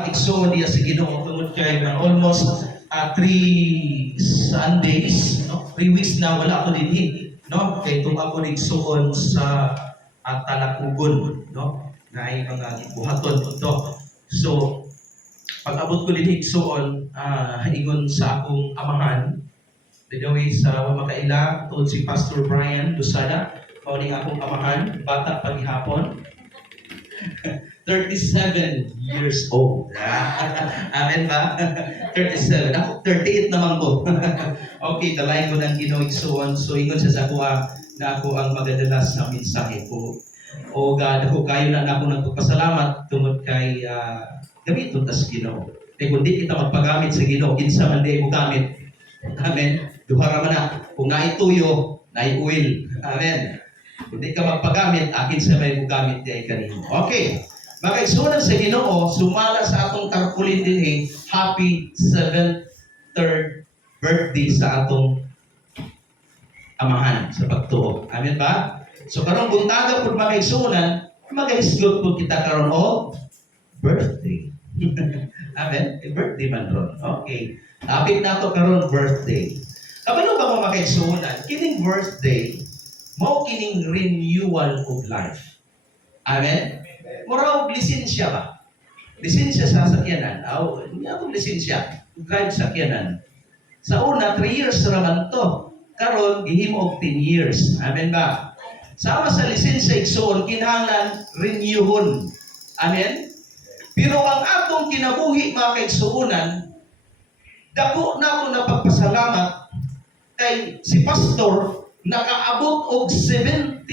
igsoon diya sa Ginoo tungod kay almost 3 Sundays, no? 3 weeks na wala ako dinhi, no? Kay tung ako igsoon sa Talakugon, no? Na ay mga buhaton ito. So, pag-abot ko dinhi igsoon, ingon sa akong amahan, by the way, sa makaila, tungod si Pastor Brian Dusada, mao ni akong amahan, bata paghihapon. 37 years old. Amen ba? 37. Ako, 38 naman ko. Okay, dalayan ko ng Ginoo igsoon. So, ingon siya sa kuha na ako ang magadala sa mensahe ko. O God, ako kayo na ako nagpapasalamat tungod kay gamiton tas Ginoo. Kaya kung di kita magpagamit sa Ginoo, kinsa man di mo gamit. Amen. Duhara man na. Kung naituyo, nai-oil. Amen. Kung di ka magpagamit, akin sa may mo gamit di ay kanino. Okay. Mga igsunan sa Ginoo, sumala sa atong tarpulin din happy 73rd birthday sa atong amahan sa pagtuo. Amen ba? So karong buntaga pud mga igsunan, magahisgot pud kita karon og birthday. Amen. Birthday man ron. Okay. Topic nato karon birthday. Kabalo ba mga igsunan, kining birthday mao kining renewal of life. Amen. Mura og lisensya ba? Lisensya sa sakyanan. Hindi ako lisensya. Drive sakyanan. Sa una, 3 years raman to. Karon gihimo og 10 years. Amen ba? Sama sa lisensya igsoon, kinahanglan renewhon. Amen? Pero ang atong kinabuhi mga kaigsuonan, dako na ako napagpasalamat kay si pastor nakaabot og 73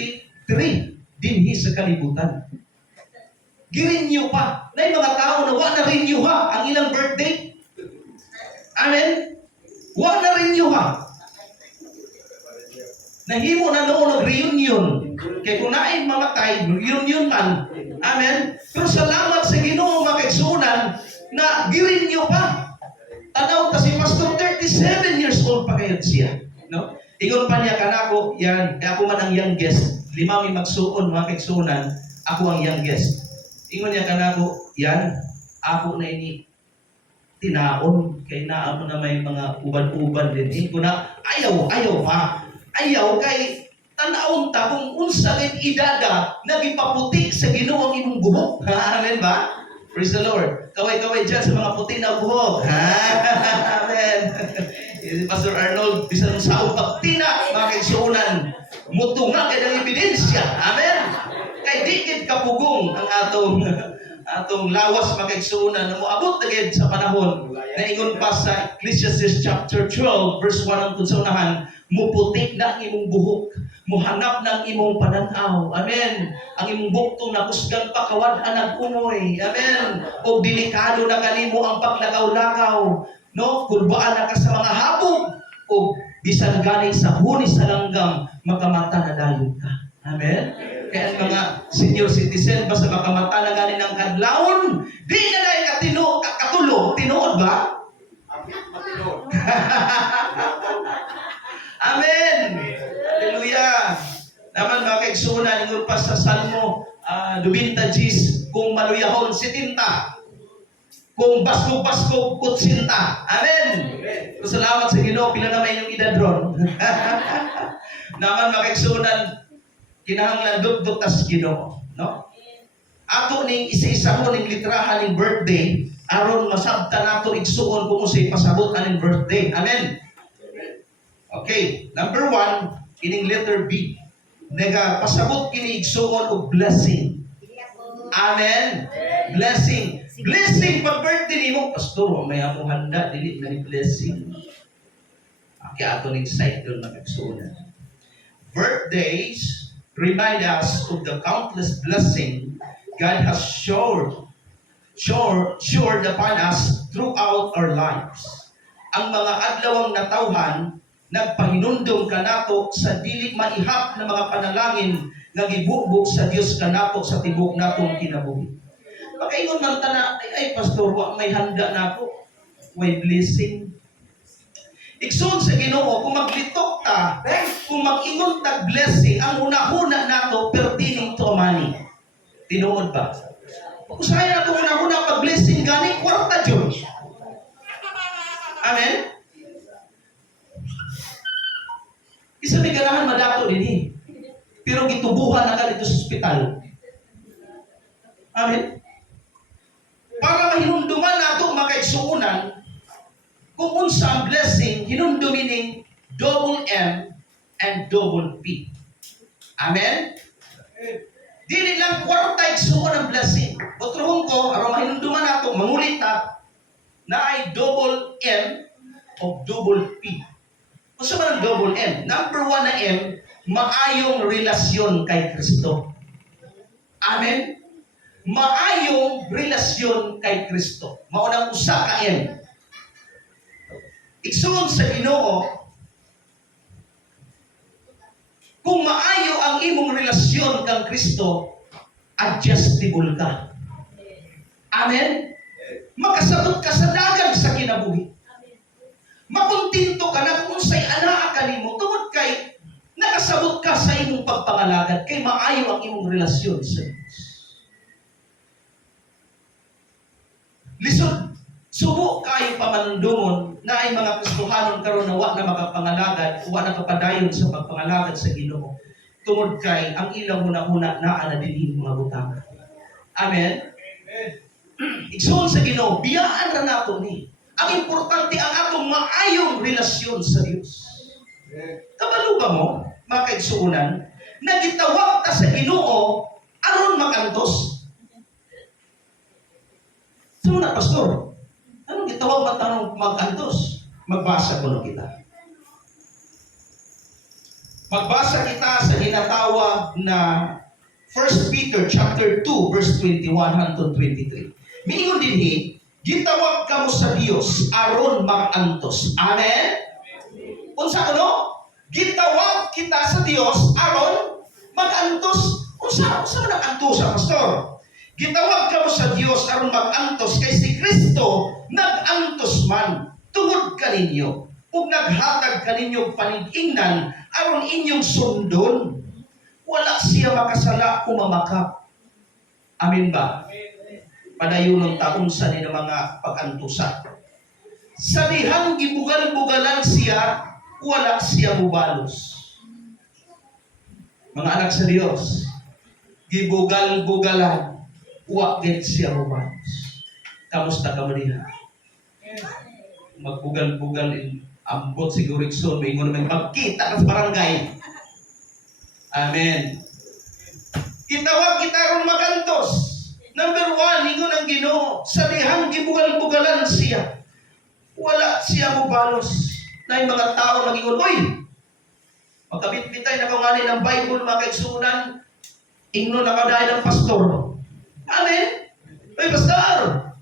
dinhi sa kalibutan. Girenew pa. Na mga tao na wa na renew ha ang ilang birthday. Amen? Wa na renew ha. Nahimo na noon reunion. Kaya kung naay mamatay, reunion man. Amen? Pero salamat sa Ginoo mga kaigsuonan na girenew pa. Tanaw ta si Pastor 37 years old pa kayo siya. No? Ingon pa niya kanako, yan, ako man ang youngest. 5 may magsuon mga kaigsuonan, ako ang youngest. Ingon niya kanako, yan, ako na ini tinaon, kay naamo na may mga uban-uban din. Ko na, ayaw pa. Ayaw kay tanaon ta kung unsa gid idada nagipaputi sa Ginoo ang imong buhok. Amen ba? Praise the Lord. Kaway-kaway dyan sa mga puti na buhok. Amen. Pastor Arnold, bisan sa pagtina, mga kaigsuonan, mutunga kay ng ebidensya. Amen. Kay dikit kapugong ang atong lawas makaigsuonan na moabot na gid sa panahon na ingon pa sa Ecclesiastes chapter 12 verse 1 ang sa unahan, muputik na ang imong buhok, muhanap ng imong pananaw. Amen. Ang imong buktong nakusgan pa kawad nag-umoy. Amen. O delikado na kanimo ang paglakaw-lakaw. No, kulbaan na ka sa mga habog o bisan galing sa huni sa langgam makamata na dayon ka. Amen. Kaya ang mga senior citizen, basta makamata na galing ng kadlawon, di na dahil katulog. Tinuod ba? Amen! Hallelujah! Naman mga kaigsuonan, ingon pa sa Salmo 90, kung maluyahon 70, kung baskog-baskog 80. Amen! Salamat sa Ginoo, pila na may yung edad ron. Naman mga kaigsuonan, kinahanglan dugdog tas Ginoo, no? Ato ning isa-isa ko ning litrahan ning birthday aron masabtan nato igsuon kung unsay pasabot aning birthday. Amen. Okay, number 1, kining letter B. Nega pasabot kini igsuon og blessing. Amen. Blessing. Blessing pag birthday nimo, pastor, may among handa dili na ni blessing. Kaya ato ning cycle na igsuon. Birthdays remind us of the countless blessing God has showered upon us throughout our lives. Ang mga adlawang natawhan, nagpahinundong kanato sa dili maihap na mga panalangin nga gibubog sa Dios kanato sa tibok natong kinabuhi. Makaingon man ta na, ay pastor, wa may handa nako, may blessing. Igsoon sa Ginoo, kung maglitok ta, kung mag-ingon tag blessing, ang una-una nato pertaining to money. Tinuod ba? Kung sa'yo na kung una-una pag-blessing gani, kayong gitubuhan na dito sa ospital. Amen? Para mahinumduman nato mga kaigsuonan, kung unsa ang blessing, hinumdumining double M and double P. Amen? Dili lang kwarta igsuon ang blessing. Otrohon ko, aron mahinumduman nato, mangulit na ay double M o double P. Unsa man ang double M? Number 1 na M, maayong relasyon kay Kristo. Amen? Maayong relasyon kay Kristo. Maunang usa ka M. Igsuon sa Ginoo, kung maayo ang imong relasyon kang Kristo, adjustable ka. Amen? Makasabot ka sa dagan sa kinabuhi. Makuntinto ka na kung unsay anaa ka nimo tungod kay nakasabot ka sa imong pagpangalagad kay maayo ang imong relasyon sa Dios. Lisod, subo kayo pamanundungon na ay mga Kristohanon karon na wa na makapangalagad, wa na kapadayon sa pagpangalagad sa Ginoo. Tungod kay ang ilang una-una naa na dinhi mga butang. Amen. Igsoon sa Ginoo, biyaan ra nato ni. Ang importante ang atong maayong relasyon sa Dios. Kabalo ba mo, mga kaigsuonan, na gitawag ta sa Ginoo aron makantos? Sino na, pastor? Anong gitawag man tanong makantos? Magbasa ko kita. Magbasa kita sa ginatawag na 1 Peter chapter 2 verse 21 hangtod 23. Miingon dinhi, gitawag kamo sa Dios aron makantos. Amen? Unsa kuno? Gitawag kita sa Dios aron makantos. Unsa man ang antos, pastor? Gitawag kamo sa Dios aron makantos kay si Kristo nagantos man tungod kaninyo ug naghatag kaninyo panig-ingnan aron inyong sundon. Wala siya makasala kung mamakap. Amen ba? Padayon ng taon sa nila mga pag-antusa. Sa dihang gibugal-bugalan siya, wala siya mubalos. Mga anak sa Diyos, gibugal-bugalan, wala siya mubalos. Kamusta ka mo niya? Magbugal-bugal, ambot siguro ikson, may ingon naman magkita ka sa barangay. Amen. Kitawag kita ron magantos. Number 1, ingon ang Ginoo, sa dihang gibugal-bugalan siya, wala siya mubalos. Na yung mga tao mag-ingon, oy, magkabit-bitay na kaunganin ng Bible, mga kaigsunan, ingno na kadahin ng pastor. Amen? Oy, pastor,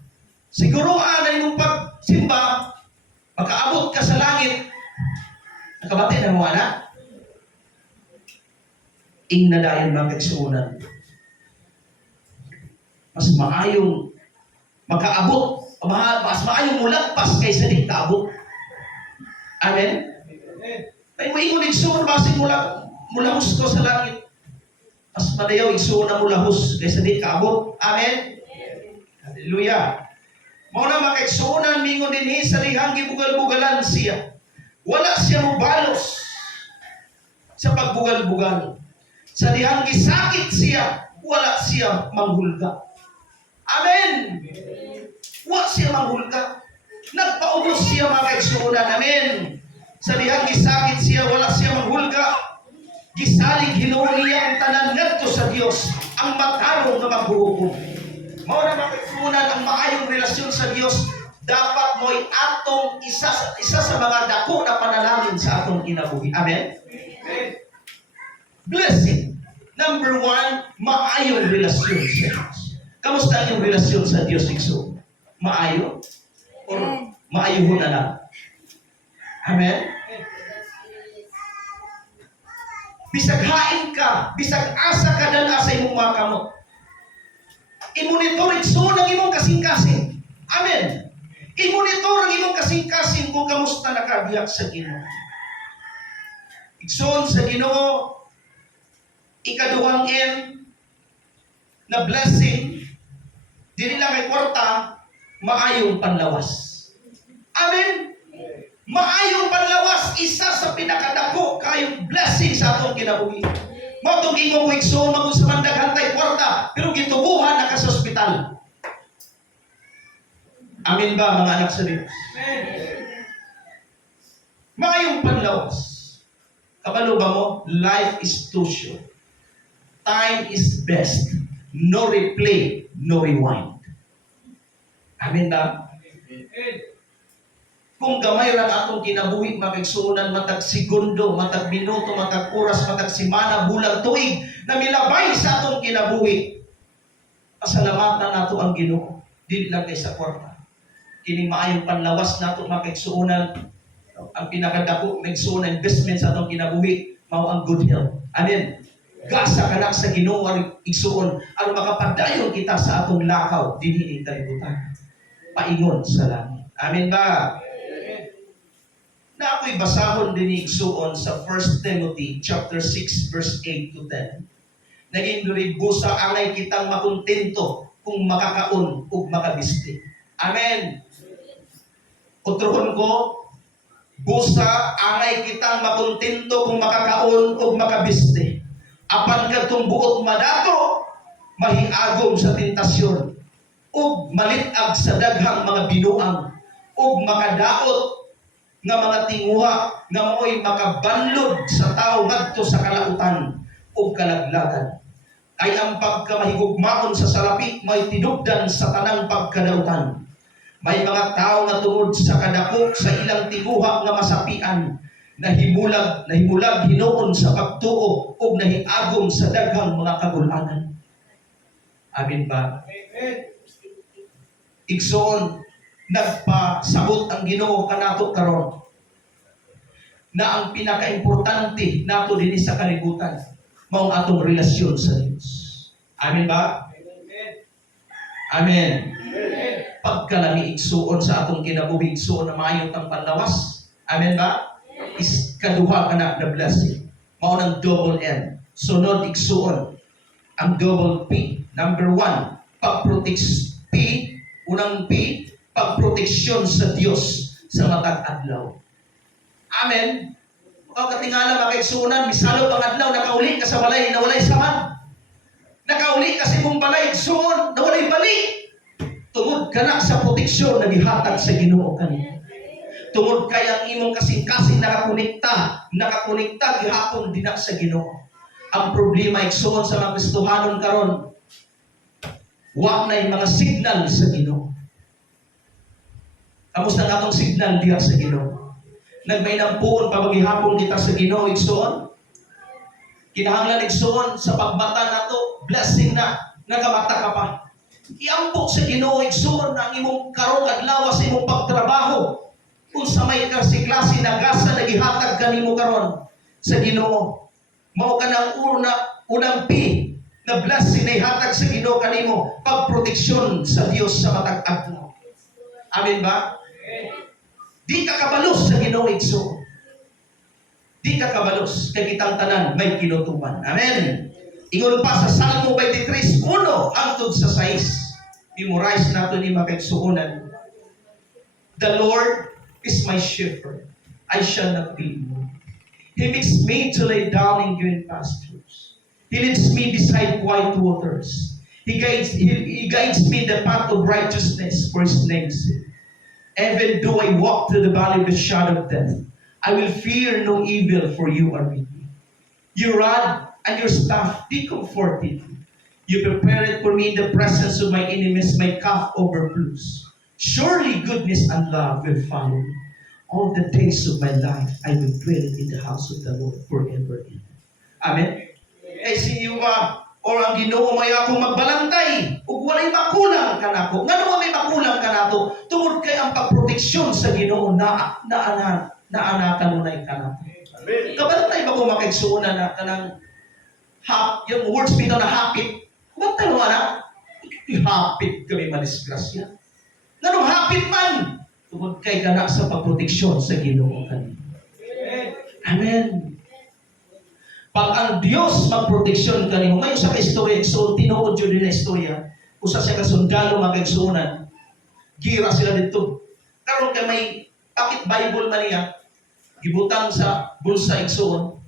siguro na yung pagsimba, magkaabot ka sa langit, nakabati na mo, anak? Ingna dayon mga kaigsunan. Mas maayong makaabot, mas maayong mulagpas kaysa di kaabot. Amen? May moingon igsoon basig mulahos ko sa langit. Mas madayaw igsoon na mulahos kaysa di kaabot. Amen? Hallelujah. Mao na makaigsuonan mingon dinhi sa dihang gibugal-bugalan siya. Wala siya mubalos sa pagbugal-bugal. Sa dihang gisakit siya, wala siya manghulga. Amen. Wa siya manghulga. Nagpaubos siya mga kaigsuonan. Amen. Sa dihang gisakit siya, wala siya manghulga. Gisalig Ginoo niya ang tanan ngadto sa Dios, ang matarong na maghuhukom. Mao na mga kaigsuonan, ang maayong relasyon sa Dios dapat mo'y atong isa sa mga dako na panalangin sa atong kinabuhi. Amen. Blessing. Number 1, maayong relasyon sa Diyos. Kamusta ang relasyon sa Diyos, Ikso? Maayo? Or maayo na lang? Amen? Bisag hain ka, bisag asa ka dan asa imong mga kamot. I-monitor Ikso ng imong kasing-kasing. Amen? I-monitor ang imong kasing-kasing kung kamusta nakabiyak sa Ginoo. Ikson sa Ginoo, ikaduhang M na blessing, dili lang kay kwarta, maayong panlawas. Amen? Maayong panlawas, isa sa pinakadako kayong blessing sa atong kinabuhi. Matong imo ko igsoon magud sa mandaghantay kwarta, pero gitubuhan na ka sa ospital. Amin ba mga anak sa Diyos? Maayong panlawas. Kabalo ba mo? Life is too short. Time is best. No replay, no rewind. Amin ba? Kung gamay lang atong kinabuhi, makigsuunan matag segundo, matag minuto, matag oras, matag simana, bulan, tuig, na milabay sa atong kinabuhi. Pasalamatan nato ang Ginoo. Dili lang kay sa kwarta. Kining maayong panlawas nato makigsuunan, ang pinakadako magsuunan investment sa atong kinabuhi, mao ang good health. Amen. Gasa kanak sa Ginoo ang igsuon, aron makapadayon kita sa atong lakaw dinhi ing kalibutan. Paingon sa langit. Amen ba? Na ako'y basahon din igsuon sa 1 Timothy chapter 6 verse 8 to 10. Naging busa angay kitang makontento kung makakaon ug makabiste. Amen. Utrohon ko, busa angay kitang makontento kung makakaon ug makabiste. Apan kadtong buot madato, mahiagom sa tentasyon ug malitag sa daghang mga binuang ug makadaot nga mga tinguha nga mo'y makabanlod sa tao ngadto sa kalautan ug kalaglagan. Ay ang pagkamahigugmaon sa salapi may tinubdan sa tanang pagkadautan. May mga tao nga tungod sa kadako sa ilang tinguha nga masapian, nahimulag hinuon sa pagtuo ug nahiagom sa daghang mga kagulanan. Amin ba? Igsoon, nagpasabot ang Ginoo kanato karon na ang pinaka-importante nato dinhi sa kalibutan mao atong relasyon sa Dios. Amen ba? Amen. Pagkalami igsuon sa atong kinabuhi, igsuon na maayo tang panlawas. Amen ba? Is kaduha kana na blessing. Mao nang double N. Sunod igsuon ang double P. Number 1, pagproteksyon. Unang P, pagproteksyon sa Dios sa matag adlaw. Amen. Kung katingala makaigsuunan, misalog ang adlaw, nakauli ka sa balay, nawalay saman. Nakauli ka sa imong balay, igsuon, nawalay bali. Tungod ka na sa proteksyon na gihatag sa Ginoo kanina. Tungod kay ang imong kasing-kasing nakakonekta gihapon din sa Ginoo. Ang problema igsuon sa mga Kristohanon karon, wa na yung mga signal sa Ginoo. Kamusta nga itong signal diya sa Ginoo? Nagmainampuon pa maghihapon kita sa Ginoo igsuon? Kinahanglan igsuon sa pagmata nato, blessing na, nakamata ka pa. Iampok sa Ginoo igsuon ang imong karong adlaw sa imong pagtrabaho. Kung sa may klase na gasa na gihatag kanimo karon sa Ginoo. Mao ka ng unang P na blessing na ihatag sa Ginoo kanimo, pagproteksyon sa Dios sa matag adlaw. Amen ba? Di ka kabalos sa Ginoo igsoon. Di ka kabalos kay kitang tanan may kinutuban. Amen. Ingon pa sa Salmo 23:1 hangtod sa 6. Memorize nato ni makaigsuonan. The Lord is my shepherd. I shall not be moved. He makes me to lay down in green pastures. He leads me beside quiet waters. He guides me the path of righteousness for His name's sake. Even though I walk through the valley of the shadow of death, I will fear no evil, for you are with me. Your rod and your staff, they comforted me. You prepared for me in the presence of my enemies, my cup overflows. Surely goodness and love will follow me. All the days of my life, I will dwell in the house of the Lord forever and ever. Amen. Eh sinyo ba, or ang Ginoo may akong magbalantay, ug walay makulang kanako. Ngano may makulang kanato? Tungod kay ang pagproteksyon sa Ginoo na kanunay kanato. Amen. Kabalantay ba ko makaigsuonan na kanang yung words bitaw na hapit? Bantay mo anak, hapit kami madisgrasya. Ngano hapit man? Tungod kay kana sa pagproteksyon sa Ginoo kanina. Amen. Pag ang Dios magproteksyon kanimo, ngayon sa istorya, so tinuod yun din na istorya, usa siya kasundalo magkaigsuunan, gira sila dito. Karon kay may pakit Bible man niya, gibutang sa bulsa igsuon.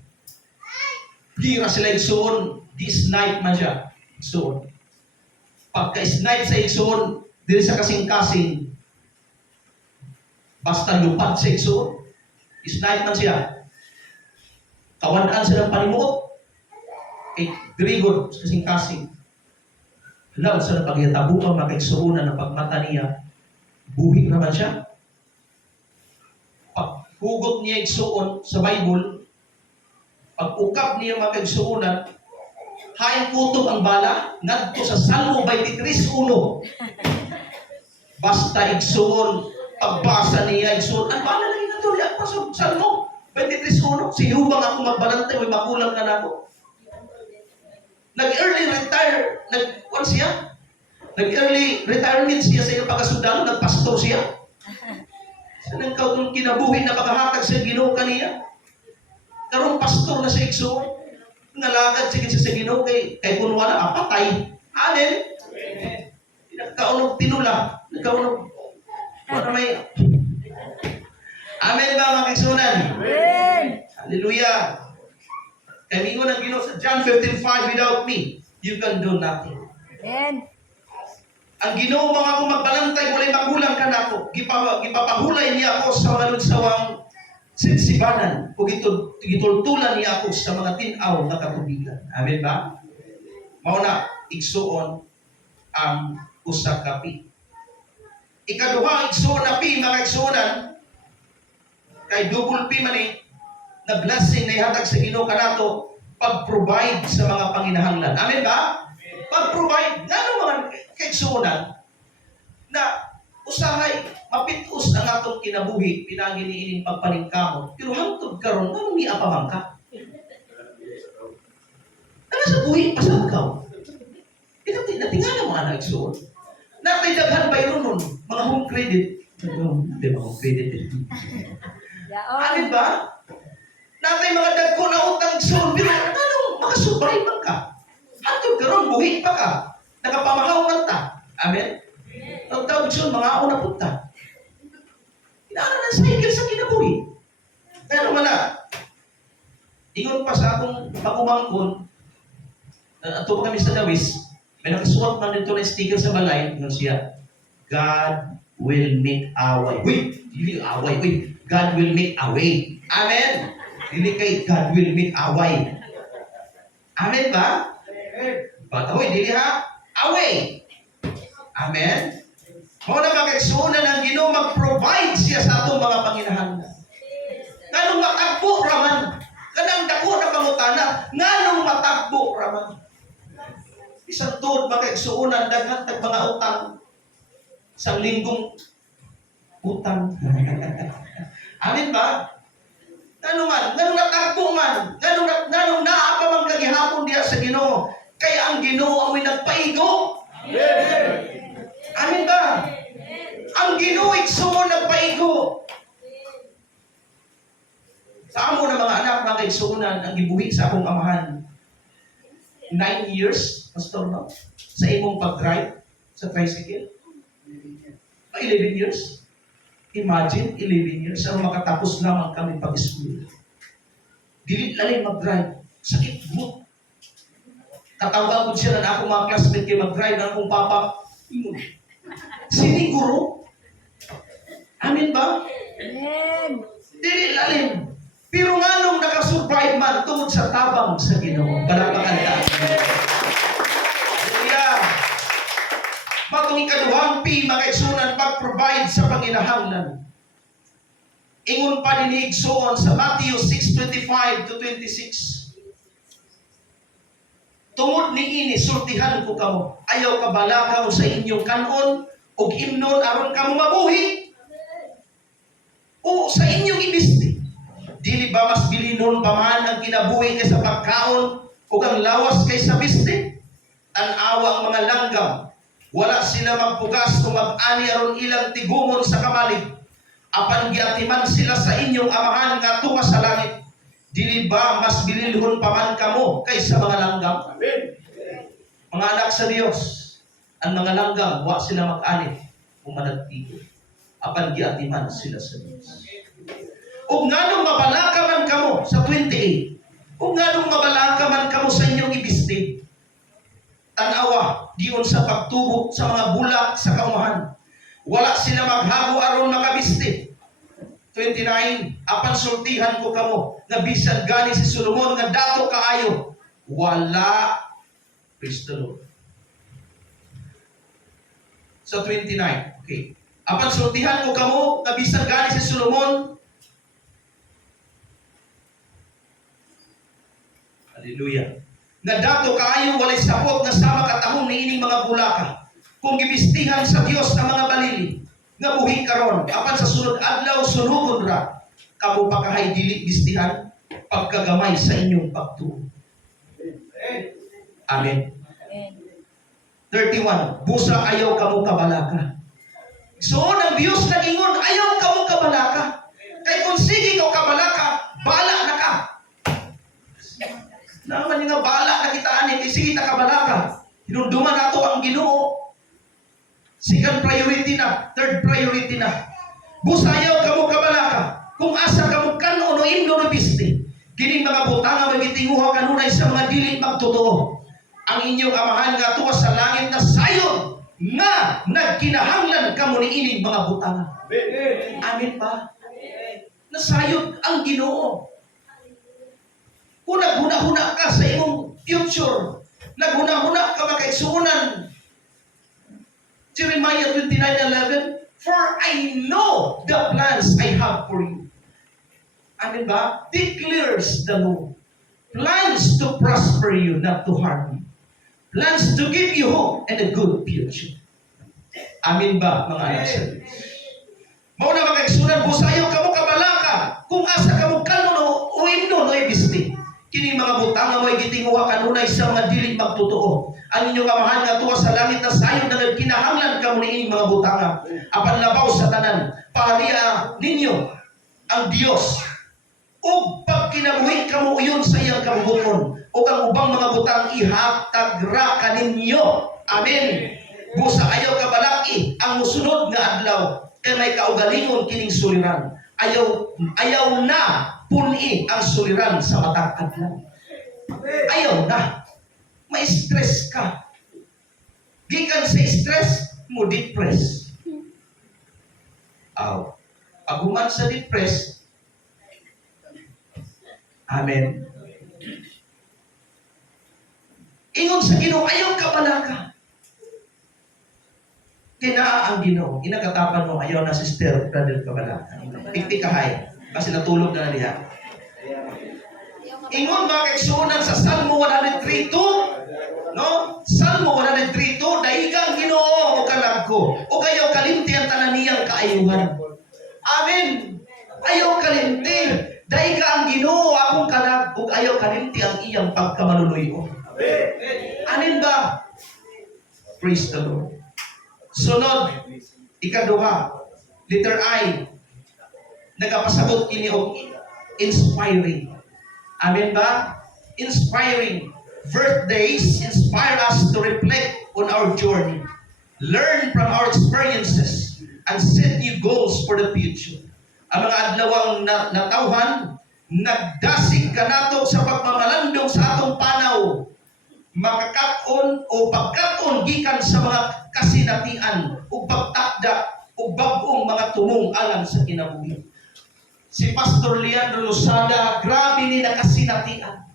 Gira sila igsoon, di-snipe man siya. Igsoon. Pagka-snipe sa igsoon, dili sa kasing-kasing, basta lupad sa igsoon, snipe man siya. Kawanaan silang panimuot. Kay very good, kasing-kasing. Alam sa napagyatabukang makaigsuunan ng pagmata niya, buhi naman siya. Paghugot niya igsuon sa Bible, pag-ukap niya makaigsuunan, haing kutob ang bala, ngadto sa Salmo 23:1. Basta igsuon, pagbasa niya igsuon, ang bala lang ito, yan pa sa Salmo 23:1. Siyubang ako magbalantay, may makulang na nako. Nag-early retire, nag-early retirement siya sa iyong pagkasundalo, nagpastor siya. Sanang kung kinabuhi na paghahatag sa Ginoo kaniya. Karong pastor na sa igsoon, ngalagad sige sa Ginoo kay kun wala apatay. Amen. Nagkaunog tinula, nagkaunog wala may. Amen ba mga kaigsuonan? Amen. Hallelujah. Kaya mingon ang Ginoo sa John 15:5, without me, you can do nothing. Amen. Ang Ginoo mga akong magbalantay, walay magulang ka na ako. Gipapahulay niya ako sa mga lunsawang sinsibanan. O gitultulan niya ako sa mga tinaw na katubigan. Amen ba? Mauna, igsuon ang usa ka pi. Ikaduha, igsuon na pi, mga igsuonan, kay double pi man na blessing na ihatag sa Ginoo kanato pag-provide sa mga panginahanglan. Amen ba? Pag-provide nga ng mga kaigsuonan na usahay mapitus ang atong kinabuhi pinaginiining pagpaningkamot pero hangtod karon nga ni apamang ka. Ano sa buhi pasangkaw? Ito natingala mga naigsuon. Natay daghan bayron nun mga home credit. Hindi ba home credit? Amen ba? Natay mga dagko na utang igsuon pero anong makasubray man ka? Hangtod karon buhi pa ka. Nakapamahaw man ta. Amen? Ang tawag siya, mga ako na punta. Inaanan ng cycle sa kinabuhi. Kaya naman na, ingon pa sa akong pagumangkon, ato pa kami sa Dawis, may nakasuot man dito na sticker sa balay, ingon siya, God will make a way. Uy! Dili away. Uy! God will make a way. Amen? Dili kay God will make a way. Amen ba? Bata, uy, dili ha? Away. Amen? Muna makaigsuonan ng Ginoo mag-provide siya sa atong mga panginahanglan. Nganong matagbo raman. Kanang dako na pangutana, nganong matagbo raman. Isang tuod makaigsuonan daghan tag mga utang. Isang linggong utang. Amen ba? Nganong natagbo man, nganong naa pa man kagihapon diha sa Ginoo. Kaya ang Ginoo amoy nagpaigo. Amen. Amen ba? Ang Ginoo igsuon nagpaigo. Sa amo na mga anak, mga igsuonan, ang gibuhi sa akong amahan. 9 years, pastor, no? Sa imong pag-drive sa tricycle. 11 years. Imagine, 11 years. Ang makatapos lamang kami pag-school. Dili lalay mag-drive. Sakit mo. Katawag ko siya na akong mga classmate kayo mag-drive na akong papa. Siniguro. Amen ba? Amen. Dili lalim. Pero nga nung nakasurvive man tungod sa tabang sa Ginoo. Balapakan ka. Hallelujah. Matong ikaduhang pi, mga igsuonan, pag-provide sa panginahanglan. Ingon pa din igsuon sa Matthew 6:25-26. Tungod ni ini, sultihan ko kamo. Ayaw kabalakaw sa inyong kanon o imnon aron kamo mabuhi. O sa inyong ibiste. Dili ba mas bilinon pa man ang kinabuhi kaysa pagkaon o ang lawas kaysa biste? Tanawa ang mga langgam. Wala sila magpugas o mag-ani aron ilang tigumon sa kamalig. Apan giatiman sila sa inyong amahan nga tuwa sa langit. Dili ba mas bililhon pa man kamo kaysa mga langgam? Amen. Mga anak sa Diyos, ang mga langgam, wa sila mag-ani kung managtigo. Apan giatiman sila sa Diyos. O nga nung mabalaka man kamo sa 28, Kung nga nung mabalaka man kamo sa inyong ibiste, tanawa, diyon sa pagtubo sa mga bulak sa kaumahan. Wala sila maghago aron makabiste. 29, apan sultihan ko kamo, na bisan gani si Solomon, nga dato kaayo. Wala. Praise the Lord. Sa 29, okay. Apan sultihan ko kamo, na bisan gani si Solomon. Hallelujah. Nga dato kaayo walay sapot nga sama katahong niining mga bulaka. Kung gibistihan sa Dios ang mga balili, nga buhi karon, apan sa sunod adlaw sunugon ra, kamo pakahay dili bistihan pagkagamay sa inyong pagtuo. Amen. Amen. 31, busa ayaw kamo kabalaka. So, ang Diyos nagingon, ayaw kamo kabalaka. Kay kung sige ka kabalaka, bala na ka. Naman nga bala na kitaan eh, sige ta kabalaka. Hinunduman nato ang Ginoo. Second priority na, third priority na. Busa ayaw kamo kabalaka. Kung asa kamo kanon o indo na biste, kining mga butanga magitinguha kanunay sa mga dili magtotoo. Ang inyong amahan nga tuwa sa langit na sayon nga nagkinahanglan kamo niining mga butanga. Amen ba? Nasayod ang Ginoo. Kung naghuna-huna ka sa imong future, naghuna-huna ka makaigsuunan. Jeremiah 29:11, for I know the plans I have for you. Amen ba? Declares the Lord. Plans to prosper you, not to harm you. Plans to give you hope and a good future. Amen ba, mga anak sa Diyos? Mauna makaigsunan, busayo kamo kabalaka, kung asa kamo kanon o imno no ibiste. Kini mga butanga mo'y gitinguha kanunay sa mga dili magtotoo. Ang inyong amahan nga tuwa sa langit na sayon na nagkinahanglan kamo niining mga butanga. Apan labaw sa tanan, pahariya ninyo ang Dios. O pag kinabuhi kamo uyon sa iyang kabubuton, o ang ubang mga butang ihatag ra kaninyo. Amen. Busa ayaw kabalaki ang musunod nga adlaw, kay may kaugalingon kining suliran. Ayaw na puni ang suliran sa matang adlaw. Ayaw na. May stress ka. Gikan sa stress, mo depress. Aw. Paguman sa depress, amen. Ingon sa Ginoo, ayaw kabalaka. Kinaa ang Ginoo. Inagatapan mo, ayaw na sister, brother kabalaka. Tiktik-kahay. Kasi natulog na niya. Ingon mga kaigsuunan sa Salmo 103:2, no? Salmo 103:2, dahigang Ginoo o kalagko, o kayo kalimti ang tanan niyang kaayuhan. Amen. Ayaw kalimti. Dahiga ang Ginoo akong kalag, o ayaw kalimti ang iyang pagkamaluluyo. Amen ba? Praise the Lord. Sunod, ikaduha, letter I, nagapasabot ini og inspiring. Amen ba? Inspiring. Birthdays inspire us to reflect on our journey, learn from our experiences, and set new goals for the future. Ang mga adlawang natawhan, nagdasig ka nato sa pagmamalandong sa atong panaw, makakaton o pagkaton gikan sa mga kasinatian o pagtakda o bagong mga tumong alang sa kinabuhi. Si Pastor Leandro Losada, grabe ni na kasinatian.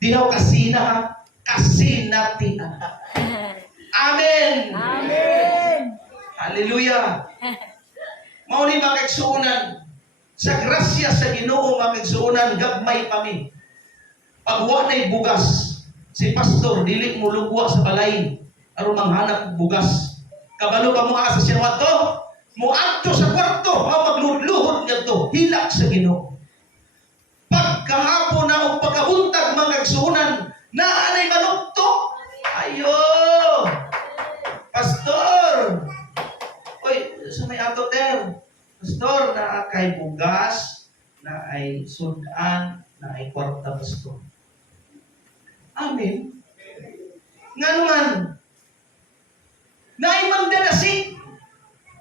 Di daw kasina, kasinatian. Amen. Amen. Hallelujah. Mao ni makigsuunan sa grasya sa Ginoo, makigsuunan gagmay kami. Pag wa nay bugas, si pastor dili mo lugwa sa balay aron manghanap bugas. Kabalo ba mo asa siya wato? Muadto sa kwarto, magluluhod ngadto, hilak sa Ginoo. Pagkahapon na og pagkabuntag magagsuunan, naanay manuktok. Ayo! Pastor! Oy, sa may ato ter. Pastor, na kay bugas, na ay sudan, na ay kwarta, pastor. Amen. Nga naman, naimandadasig,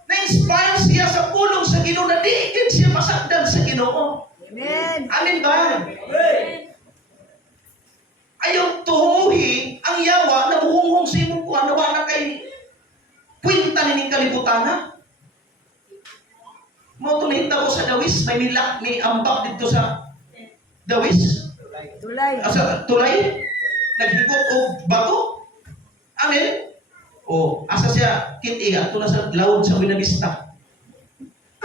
na-inspire siya sa pulong sa Ginoo, na diigin siya masakdan sa Ginoo. Amen. Amen ba? Ayaw tuhuhi ang yawa na muhunghong sa imong kuha na wala kay kwenta nining kalibutan na. Mo ito nahita ko sa dawis, may nilak ni ambak dito sa dawis. Tulay. Asa tulay, naghigot og bato. Amen. O asa siya kiti ato na sa lawod sa Buenavista.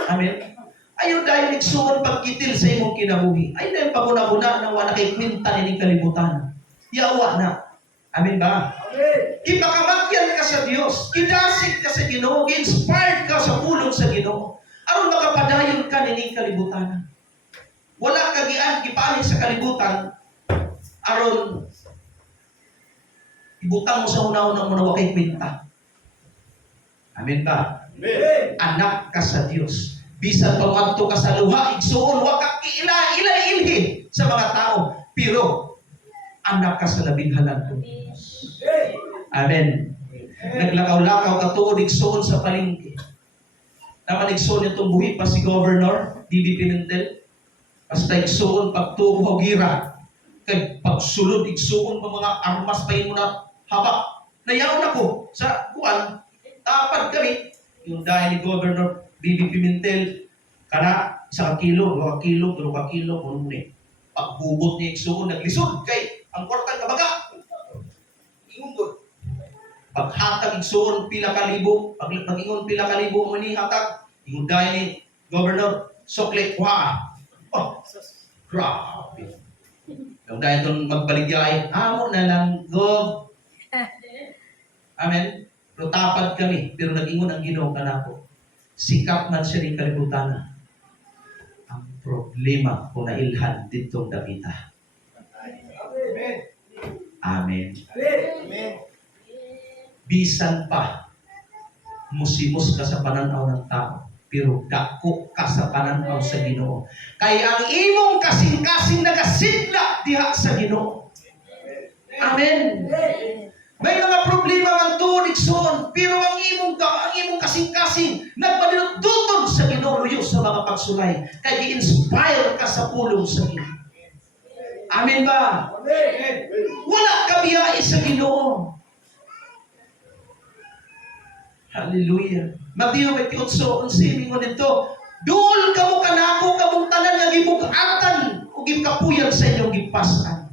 Amen. Ayaw dahil nagsuon pagkitil sa imong kinabuhi. Ay dahil paguna-una na wala kay kwenta nining kalibutan. Yawa na. Amen ba? Amen. Ipakamatyan ka sa Dios, kidasig ka sa Ginoo, inspired ka sa pulong sa Ginoo. Aron makapadayon ka nining kalibutan. Wala kagian kipanig sa kalibutan aron ibutang mo sa una-una mo na wa kay kwenta. Amen ba? Amen. Anak ka sa Dios. Bisan pamadto ka sa luha, igsuon, wa ka kiila-ilhi sa mga tao, pero anak ka sa labing halangdong Dios. Amen. Naglakaw-lakaw ka tuod igsuon sa palengke. Naman igsuon itong buhi pa si Governor D.B. Pimentel. Basta igsuon pagtuo o gira. Kay pagsulod igsuon pa mga armas pa mo na haba. Nayaw na ko sa kuan. Tapad kami. Yung dahil ni Governor D.B. Pimentel, kana sa kilo, 2 kilo, 3 kilo, kung ni. Pagbubot niya igsuon, naglisod kay ang kwartang kabaga. Ingungod. Paghatag igsuon pila ka libo, pag-ingon pila ka libo mo ni hatag, yung dahil ni Governor Soklet, wah! Oh, grabe. Yung dahil itong magbaligay, amo na lang, Gov. Amen. Pero tapad kami, pero nag-ingon ang Ginoo kanako. Sikap man siya ng kalibutan. Ang problema kung nailhan ditong Davita. Amen. Amen. Amen. Bisan pa, musimos ka sa pananaw ng tao, pero dako ka sa pananaw sa Ginoo. Kaya ang imong kasing-kasing nagasidla diha sa Ginoo. Amen. May mga problema man tuon igsoon, pero ang imong kasing-kasing nagpanunod sa Ginoo luyo sa mga pagsulay. Kaya gi-inspire ka sa pulong sa Ginoo. Amen ba? Amen. Wala ka biyai sa Ginoo. Hallelujah. Mateo 28:11 mingon dito, duol kamo kanako kamong tanan nga gibug-atan ug gikapuyan sa inyong gipasan.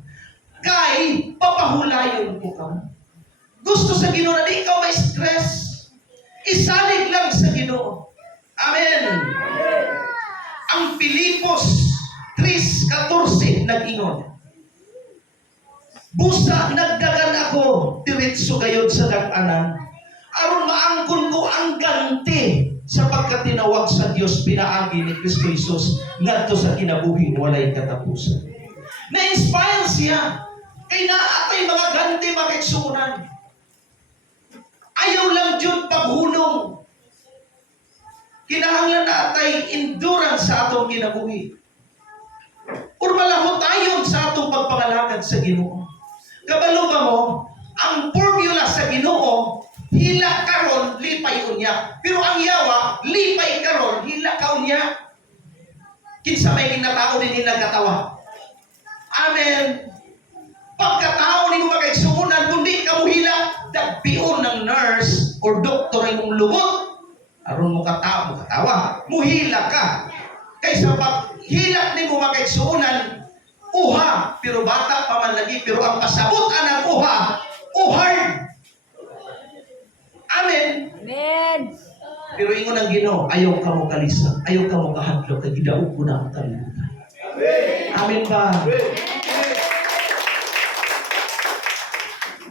Kay papahulayon ko kamo. Gusto sa Ginoo na di ikaw ma-stress. Isalig lang sa Ginoo. Amen. Ang Filipos 3:14 nag-ingon, busa nagdagan ako diretso gayud sa dag-anan aron maangkon ko ang ganti sa pagkatinawag sa Dios pinaagi ni Kristo Jesus ngadto sa kinabuhi walay katapusan. Na-inspire siya kay naatay mga ganti makigsunan. Ayaw lang jud paghunong. Kinahanglan naatay endurance sa atong kinabuhi. Or malahot tayo sa atong pagpangalagad sa Ginoo. Kabalo ba mo, ang formula sa Ginoo, hila karon lipay unya. Pero ang yawa, lipay karon hila ka unya. Kinsa may ginatao din nagkatawa. Amen. Pagkatao ni mo magkaigsuunan, kundi ka mo hila, dagpion ng nurse or doktor ay mong lugot. Aron mo katawa, muhila ka. Kaysa pag hilak ni mo magkaigsuunan, uha, pero bata pa man lagi, pero ang pasabot anang uha, uhard. Amen. Amen. Pero ingon ang Ginoo, ayaw ka mo kalisa, ayaw ka mo kahadlok, kay gidaog ko na ang kalibutan. Amen ba?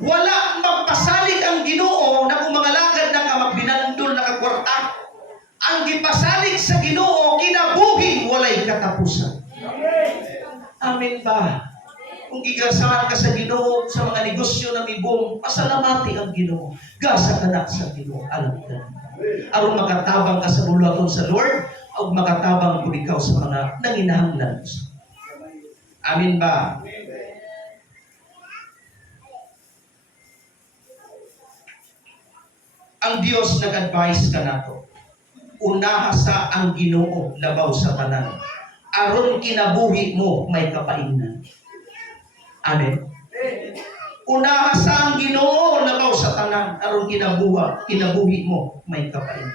Wala magpasalig ang Ginoo na kung mga lagad na ka magbinandol na kakwarta. Ang gipasalig sa Ginoo, kinabuhi, walay katapusan. Amen ba? Kung gigasahan ka sa Ginoo sa mga negosyo na may boom, pasalamati ang Ginoo. Gasa ka na sa Ginoo, alam ka. Aron makatabang ka sa bulaton sa Lord, o makatabang po ikaw sa mga nanginahanglan. Amen ba? Ang Dios nag-advise ka nato. Unaha sa ang Ginoo labaw sa tanan. Aron kinabuhi mo may kapainan. Amen. Unaha sa ang Ginoo labaw sa tanan aron kinabuhi mo may kapain.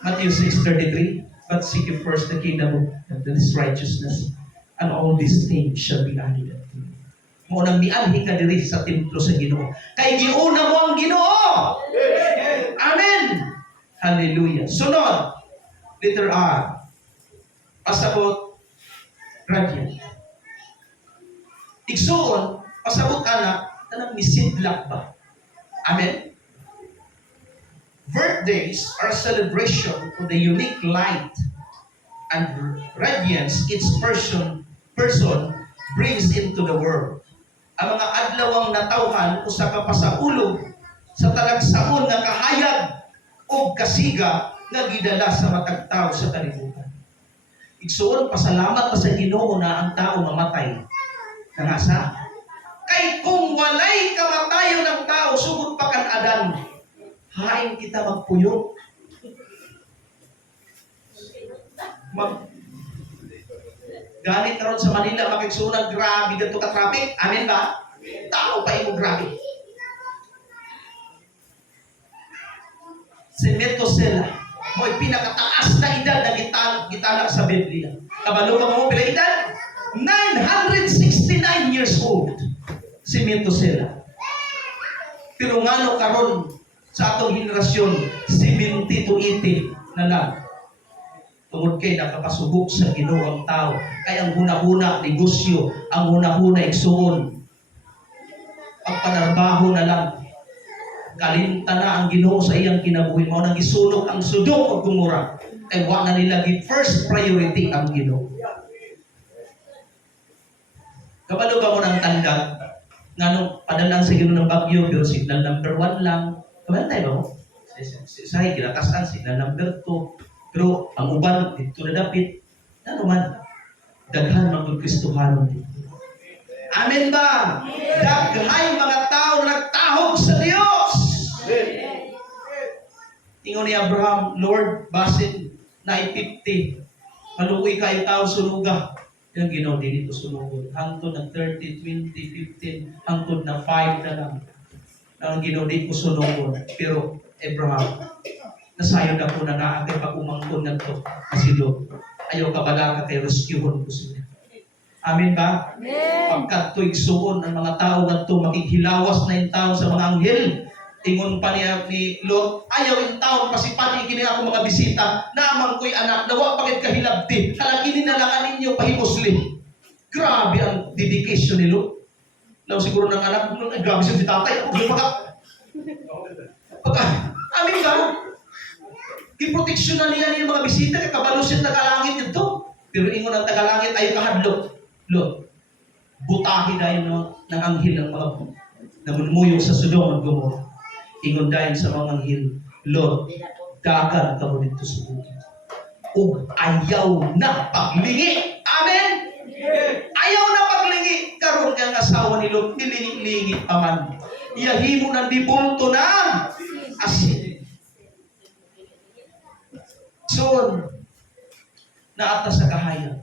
Matthew 6:33, but seek ye first the kingdom of His righteousness, and all these things shall be added unto you. Mo nang mianhi ka diri sa templo sa Ginoo. Kay giuna mo ang Ginoo. Amen. Hallelujah. Sunod, letter R. Pasabot radiant. Igsuon, pasabot anak, tanang misidlak ba? Amen? Birthdays are celebration of the unique light and radiance each person brings into the world. Ang mga adlawang natawhan usa ka pasaulog sa talagsaon nga kahayag o kasiga nga gidala sa matag tawo sa kalibutan. Igsuon, pasalamat pa sa Ginoo na ang tao mamatay. Nangasa? Kay kung walay kamatayon ng tao, sugod pa kan Adan, hain kita magpuyo. Ganit karon sa Manila, makiksunag, grabe ganito ka traffic. Amen ba? Tao pa imo grabe. Si Methuselah, mo'y pinakataas na edad na gitala sa Biblia. Kabalo ba mo pila edad? 969 years old si Methuselah. Pero ngano karon sa atong henerasyon 70 to 80 na lang. Tungod kay nakapasubok sa Ginoo ang tao. Kay ang huna-huna negosyo, ang huna-huna igsuon. Pagpanarbaho na lang. Kalimta na ang Ginoo sa iyang kinabuhi. Mao nang gisulok ang Sodom ug Gomorrah. Kay wa na nila gi first priority ang Ginoo. Kabalo ba mo ng tanda? Ngano padalan sa Ginoo ng bagyo, pero signal number 1 lang. Kabantay ba mo? Say kinatasan signal number 2. Pero ang uban dito na dapit. Ano man? Daghan man kung Kristohanon dito. Amen ba? Daghay mga tao nagtahog sa Dios. Ingon ni Abraham, Lord, basin na 50. Maluoy kayo tao sunuga. Yung Ginoo dito sunugod. Hangtod na 30, 20, 15, hangtod na 5 na lang. Ang Ginoo dito sunugod. Pero Abraham, nasayon ako na naakay pag umangkon na ito. Kasi do, ayaw ka bala ka kay rescueon ko sila. Amen ba? Amen. Pagkat tuig suon ang mga tao na ito, makikhilawas na yung tao sa mga anghel. Ingon pa niya ni Lot, ayaw yung taon pasipati kini ako mga bisita, naamang ko'y anak, nawa pagit kahilabti, halaginin na lang ninyo pahimusli. Grabe ang dedication ni Lot. Law siguro ng anak, grabe siya si tatay, amin ba? Giproteksyon na niya yung mga bisita, kabalo siya tagalangit ito. Pero ingon ang tagalangit, ayaw kahadlok. Lot, butahin na yun ng anghel ng mga namunumuyong sa Sodom at Gomorrah. Ingon dahil sa mga anghel, Lord, dagan ka mo dito sa bukid. Ug ayaw na paglingi. Amen? Ayaw na paglingi. Karon kang asawa ni Lot, nilingi-lingi pa man. Iyahimo ng dibulto na asin. So, naata sa kahayag.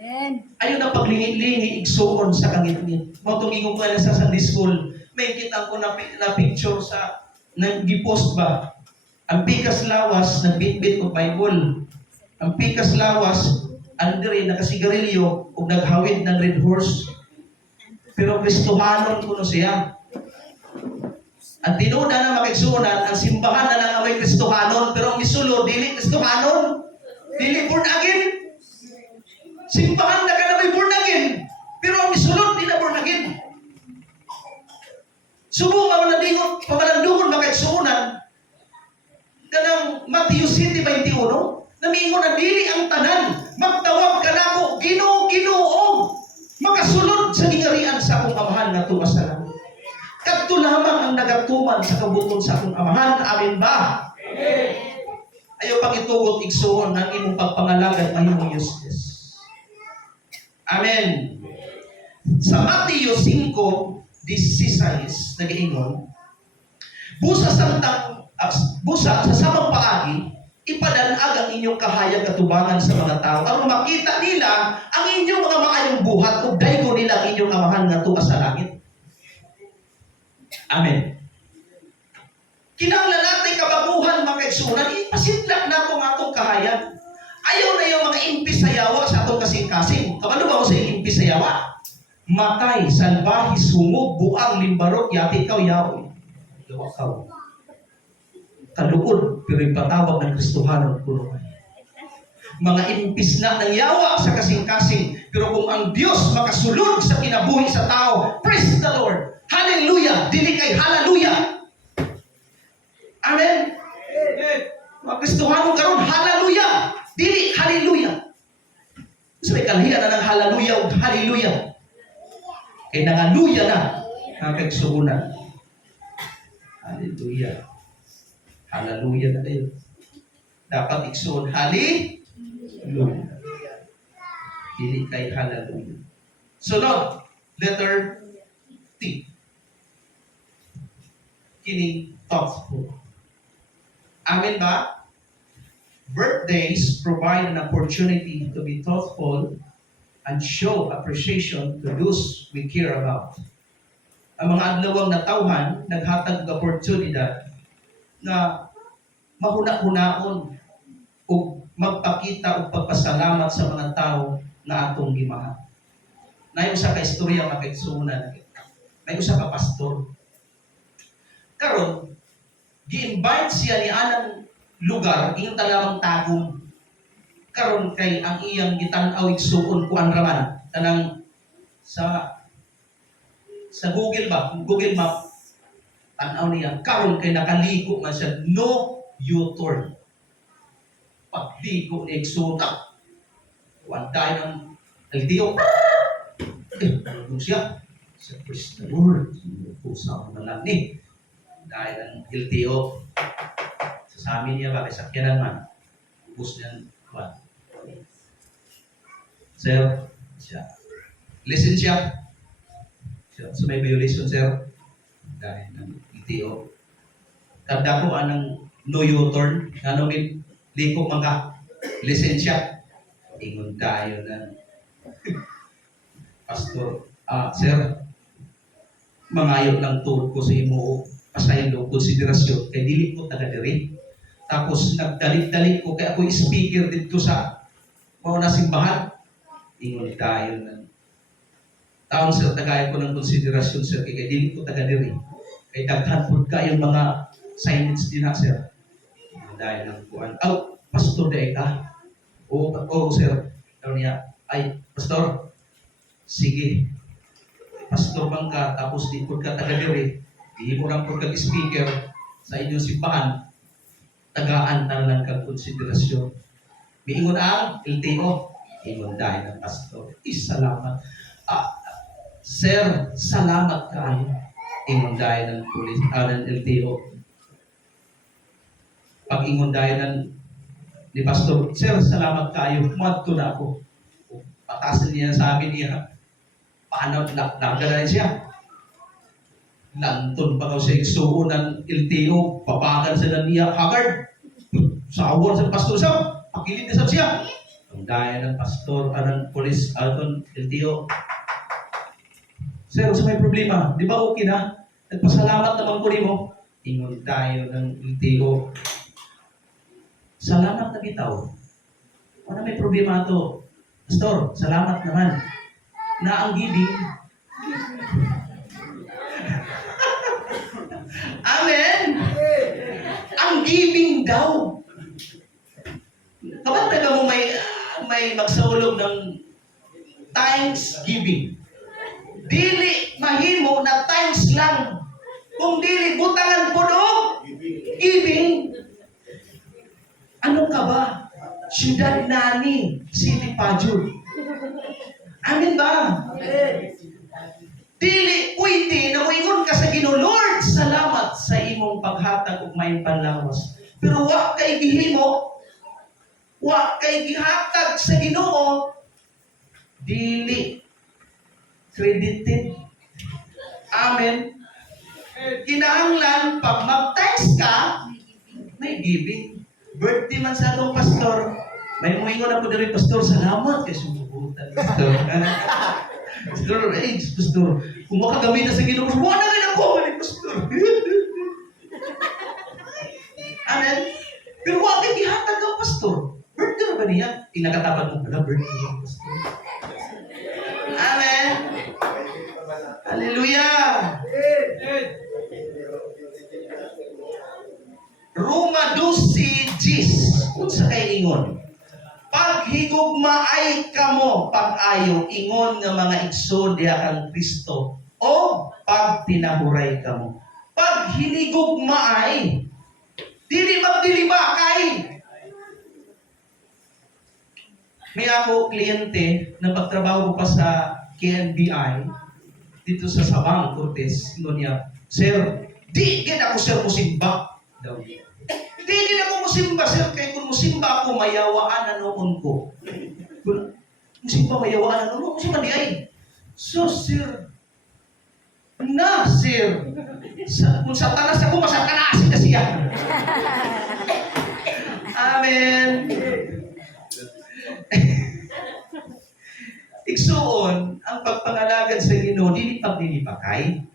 Amen. Ayaw na paglingi-lingi, igsuon sa kangit-ngit. Matong ingon ko na sa Sunday School, may kita ko na picture sa nag-post ba? Ang pikas lawas, nagbitbit o Bible. Ang pikas lawas, andre, nakasigarilyo, o naghawid ng red horse. Pero Kristohanon ko no siya. Ang tinuda na makiksunan, ang simbahan na lang away Kristohanon, pero ang isulo, dili Kristohanon. Dili born again. Simbahan na ka na may born again. Pero ang isulod, di na born again. Subo pamalandungon makiksunan, kanang Matthew 7:21, namingon na dili ang tanan, magtawag ka na ako, Ginoo, Ginoo, makasulod sa ingarian sa akong amahan nga tuwa sa langit. Kadto lamang ang nagatuman sa kabuton sa akong amahan. Amen ba? Amen. Ayaw pang itugot igsuon ang imong pagpangalagad mahimong useless. Amen. Sa Matthew 5:16 nag-iingon, busa sa samang paagi, ipadanag ang inyong kahayag katubangan sa mga tao aron makita nila ang inyong mga maayong buhat ug daygo nila ang inyong amahan nga tuwa sa langit. Amen. Kinahanglan natin kabaguhan mga kaigsunan, ipasidlak na itong atong kahayag. Ayaw na yung mga impisayawa sa atong kasing-kasing. Kabalo ba ko sa impisayawa? Matay, salbahi, sumog, buang, limbarok, yati ikaw, yaoy. Yawa ka. Kaluod, pero ipatawag ng Kristohanon kulungan. Mga impis na ng yawa sa kasing-kasing. Pero kung ang Diyos makasulod sa kinabuhi sa tao, praise the Lord. Hallelujah! Dili kay hallelujah! Amen? Mga Kristohanon karon, hallelujah! Dili, hallelujah! So may kalahian na ng hallelujah o hallelujah. Kaya nangaluya na ang kagsuunan. Hallelujah. Hallelujah na kayo. Dapat iksuon, hallelujah. Dili kay hallelujah. Sunod, letter T. Kini thoughtful. Amen ba? Birthdays provide an opportunity to be thoughtful and show appreciation to those we care about. Ang mga adlawang natawhan, naghatag ng oportunidad na mahuna-hunaon o magpakita o pagpasalamat sa mga tao na atong gimahal. May usa ka istorya makaigsunan. May usa ka pastor. Karon, gi-invite siya ni anang lugar, iyong talamang tagong. Karon kay ang iyang gitan-aw igsuon kuan raman tanang sa Google ba, Google Map tan-aw niya karon kay nakaligo man siya no U-turn. Pagligo ni igsuon kuan ng LTO. Ano siya? Sa praise the Lord. Pusa ko na lang ni. Dahil ang LTO sa amin niya ba kay sakyanan man. Ubus niyan kuan. Sir, siya. Listen siya. So may violation, sir. Dahil ng LTO. Tanda ko anang no U-turn. Ano may liko mga lisensya. Ingon tayo na Pastor, sir, mangayo lang tuod ko sa imo pasaylo konsiderasyon kay dili ko taga diri. Tapos nagdalit-dalit ko kay ako speaker dito sa mao na simbahan. Ingon tayo na taon sir tagay ko ng konsiderasyon sir kay dili ko taga diri. Kay daghan pud kayo mga signage din na sir. Dahil ng kuan. Pastor day ka. Oo, sir. Ano niya? Ay, pastor. Sige. Pastor bang ka, tapos di po ka taga-diri. Di mo lang po kag-speaker sa inyong simbahan. Tagaan na lang kag konsiderasyon. Miingon ang LTO. Ingon dahil ng pastor. Salamat. Sir, salamat kayo. Ingon dahil ng ng LTO. Pag ingon dahil ni pastor, sir, salamat kayo. Madto na ako. Patasin niya sa amin niya. Paano nagdala siya? Lantun pa daw sa igsuon ng LTO, papakan sa niya Haggard. Sa awon sa pastor sa, pakilid na siya. Ang daya ng pastor, ng polis, ng LTO. Sir, sa may problema, di ba okay na? Nagpasalamat naman ko rin mo. Ingon tayo ng LTO. Salamat na bitaw. Ano may problema to? Pastor, salamat naman. Na ang giving. Amen? Ang giving daw. Kapag taga mo may magsaulog ng thanksgiving. Dili mahimo na thanks lang. Kung dili butangan po do, giving. Ano ka ba? Siyudad Nani, City Pajud. Amin ba? Dili pwede na moingon ka sa Ginoo, Lord, salamat sa imong paghatag ug may panlawas. Pero wa kay gihimo, wa kay gihatag sa Ginoo, dili credited. Amen. Kinahanglan pag mag-thanks ka, may giving. Birthday man sa atong pastor, may moingon ako diri, pastor, salamat kay sumubutan. Pastor, pastor, Kung makagamit na sa Ginoo, wala na ako, ni pastor. Amen? Pero wala kang ihatag ang pastor. Birthday ba niya? Inakatapat mo pala, birthday ng pastor. Amen? Hallelujah! Roma 12:10. Unsa kay ingon? Paghigugmaay kamo pag-ayo ingon nga mga igsoon diha kang Kristo o pag pinahuray kamo. Pag hinigugmaay, dili magdilibakay. May ako kliyente na pagtrabaho ko pa sa KNBI dito sa Sabang, Cortez. Ingon niya, Sir, di gid ako sir musimba. Daw. Di gid ako musimba sir, kay kung musimba ako mayawaan na noon ko. Kung musimba mayawaan na noon ko, musimba di ay. So sir, na sir, kung satanas ako, masatanasin na siya. Amen. Igsuon, ang pagpangalagad sa Ginoo dili pagdilipakay.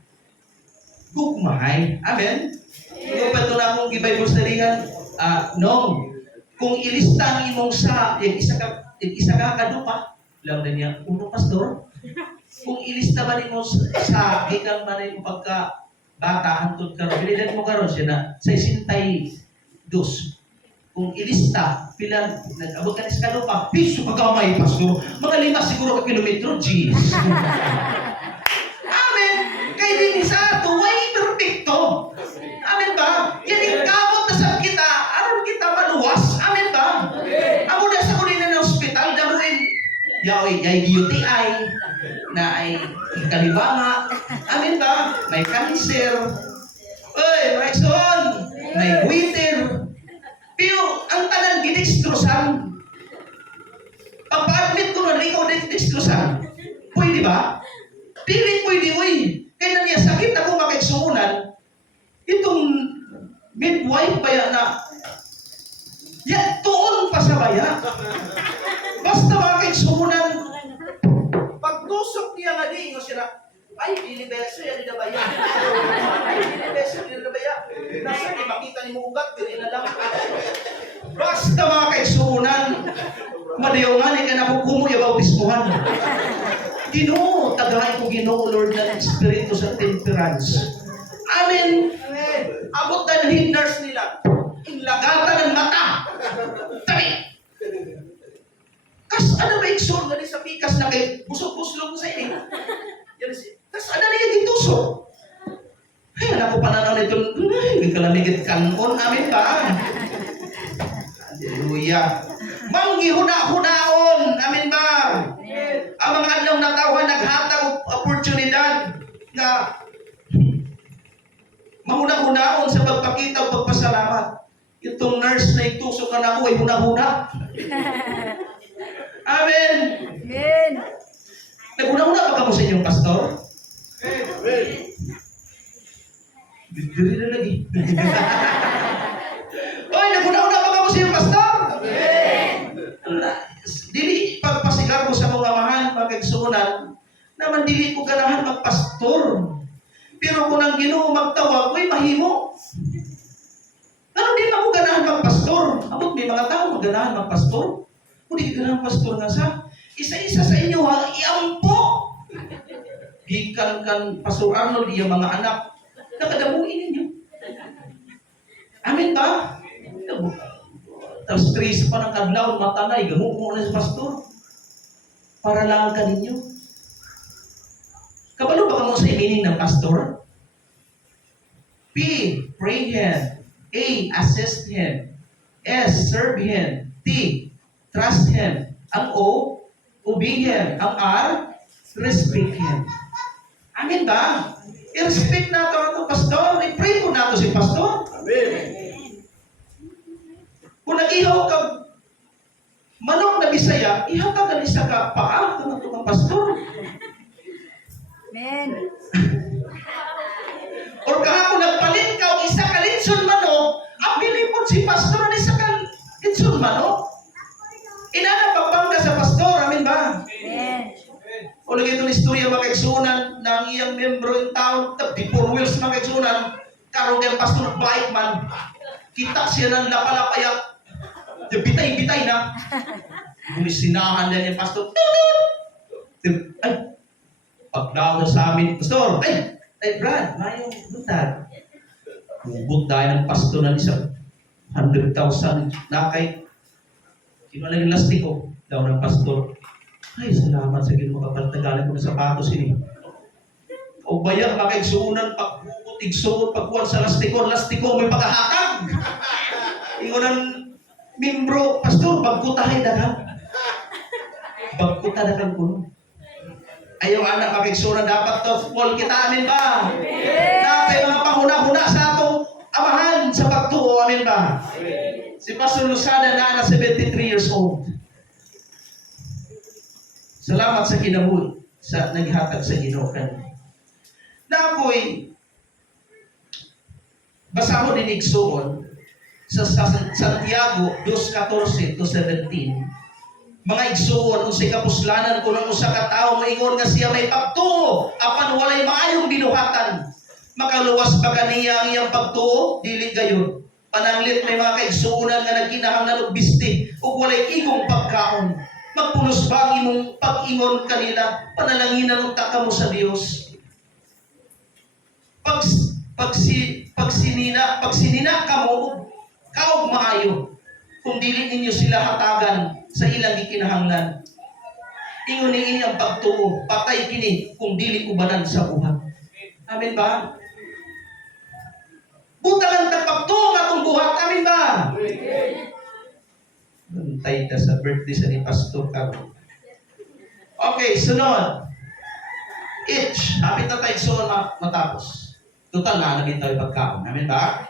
Gugmahay. Amen. Kung pa ito na akong gibay mo sa ringan, no, kung ilista ang imong sa, isa ka kadupa, lang na niya, uno pastor, kung ilista ba ni mo sa gikan man yung pagka bata hantod karon, bilidan mo karon siya na 62. Kung ilista, pila, nag-abot ka na sa kadupa, piso kagamay, pastor, mga 5 siguro ka kilometro, jeez. Amen. Kay din sa ato, way perfecto. Amen ba? Yan yung kabot na sa kita, aron kita maluwas. Amen ba? Amo na sa kunin na ng hospital, damuin, yay UTI, na ay kalibanga. Amen ba? May cancer. Oy, may son, may witter. Pero ang tanan gidextrosan. Pagpa-admit ko nun, ikaw dextrosan. Pwede ba? Dili pwede, uy. Kaya na niya sakit ako makaigsuunan. Itong midwife baya na yan tuon pa sa baya. Basta makaigsuunan. Pagtusok niya nga di, siya ay, dilibeso yan na baya. Ay, dilibeso yan na baya. Nasa di makita ni mo ugat, dili na lang. Basta mga kaigsuunan, madayongan ka na po kumuya bautismuhan. Ginoo, tagahay ko Ginoo, Lord, ng Espiritu sa temperance. Amen. Abot na ng hinders nila. Inlagatan ng mata. Tabi. Kas, ano ba ikson nga sa pikas na kay busog-buslog sa ini? Kas, ano na yung itusok? Ay, anak ko pananaw nito. Ay, kalamigit kanon. Amen ba? Hallelujah. Manggihuna-hunaon. Amen ba? Ang mga adlaw na tao naghatag og oportunidad na mahuna-hunaon sa pagpakita o pagpasalamat. Itong nurse na itusok ka na ako ay huna-huna. Amen. Amen. Naguna-huna ba ka mo sa inyong pastor? Diri na lagi. Oy, naguna-huna ba ka mo sa inyong pastor? Dili pagpasigar mo sa mga amahan, mga kaigsuunan, naman dili ko ganahan magpastor. Pero kung ang Ginoo magtawag, may mahimo. Ano di ako ganahan magpastor? Abot may mga tao maganahan magpastor. Kung di ganahan pastor nga sa, isa-isa sa inyo ha, iampo. Gikan kan Pastor Arnold, iyang mga anak, nakadamuin ninyo. Amen ba? Tapos tres pa ng kadlaw, matanay, gamuk mo na sa pastor. Para lang ka ninyo. Kabalo ba ka mo sa meaning ng pastor? P. Pray him. A. Assist him. S. Serve him. T. Trust him. Ang O. Obey him. Ang R. Respect him. Amin ba? I-respect nato ang pastor. I-pray po nato si pastor. Amen. Kung nag-ihaw ka manok na Bisaya, ihatag ka isa ka paa kung ito kang pastor. Amen. Or kahapon nagpalit ka o isa ka litson manok, apili po si pastor na isa ka litson manok. Inana pagbangga sa pastor, amin ba? Amen. O Kung lagi itong istorya mga kaigsunan na ang iyang membro in town, the four wheels mga kaigsunan, karong yung pastor bike man, kita siya ng lapalapayak, bitay-bitay na. Bumisinahan din yung pastor, ay, pagdaw sa amin, pastor, ay Brad, mayong buntag. Hugot dahil ng pastor ng isang 100,000 na kay kinulagin lastiko daw ng pastor. Ay, salamat sa Ginoo makapagtagalan ko ng sapatos ini. O bayak na kay suunan pagbugot, igsuot, pagkuhan sa lastiko may pagkahakag. Ingon ng membro, pastor, bagkutahay daghang. Bagkuta daghang kuno. Ayaw anak makiksunan dapat to full kita, amin ba? Na kay mga panguna-huna sa atong amahan sa pagtuo, amin ba? Si Pastor Lusada na 73 years old. Salamat sa kinabuhi sa naghatag sa Ginoo kaniya. Na ako'y basahon din igsuon sa Santiago 2:14 to 17. Mga igsuon unsay kapuslanan kuno usa ka tawo moingon nga siya may pagtuo apan walay maayong binuhatan. Makaluwas pa kaniya ang iyang pagtuo dili gayon. Pananglit may mga kaigsuonan nga nagkinahanglan og bisti ug walay igong pagkaon. Magpulos ba ang imong pag-ingon kanila, panalanginan unta kamo sa Dios. Pagsinina kamo, kaog maayo. Kung dili ninyo sila hatagan sa ilang gikinahanglan. Ingon ni ini ang pagtuo, patay kini kung dili ubanan sa buhat. Amen ba? Butang ang pagtuo nga itong buhat. Amen ba? Bantay ka sa birthday sa ni Pastor Cabo. Okay, sunod. Each. Hapit na tayo sunod matapos. Total na naging tayo pagkaon. Amen ba?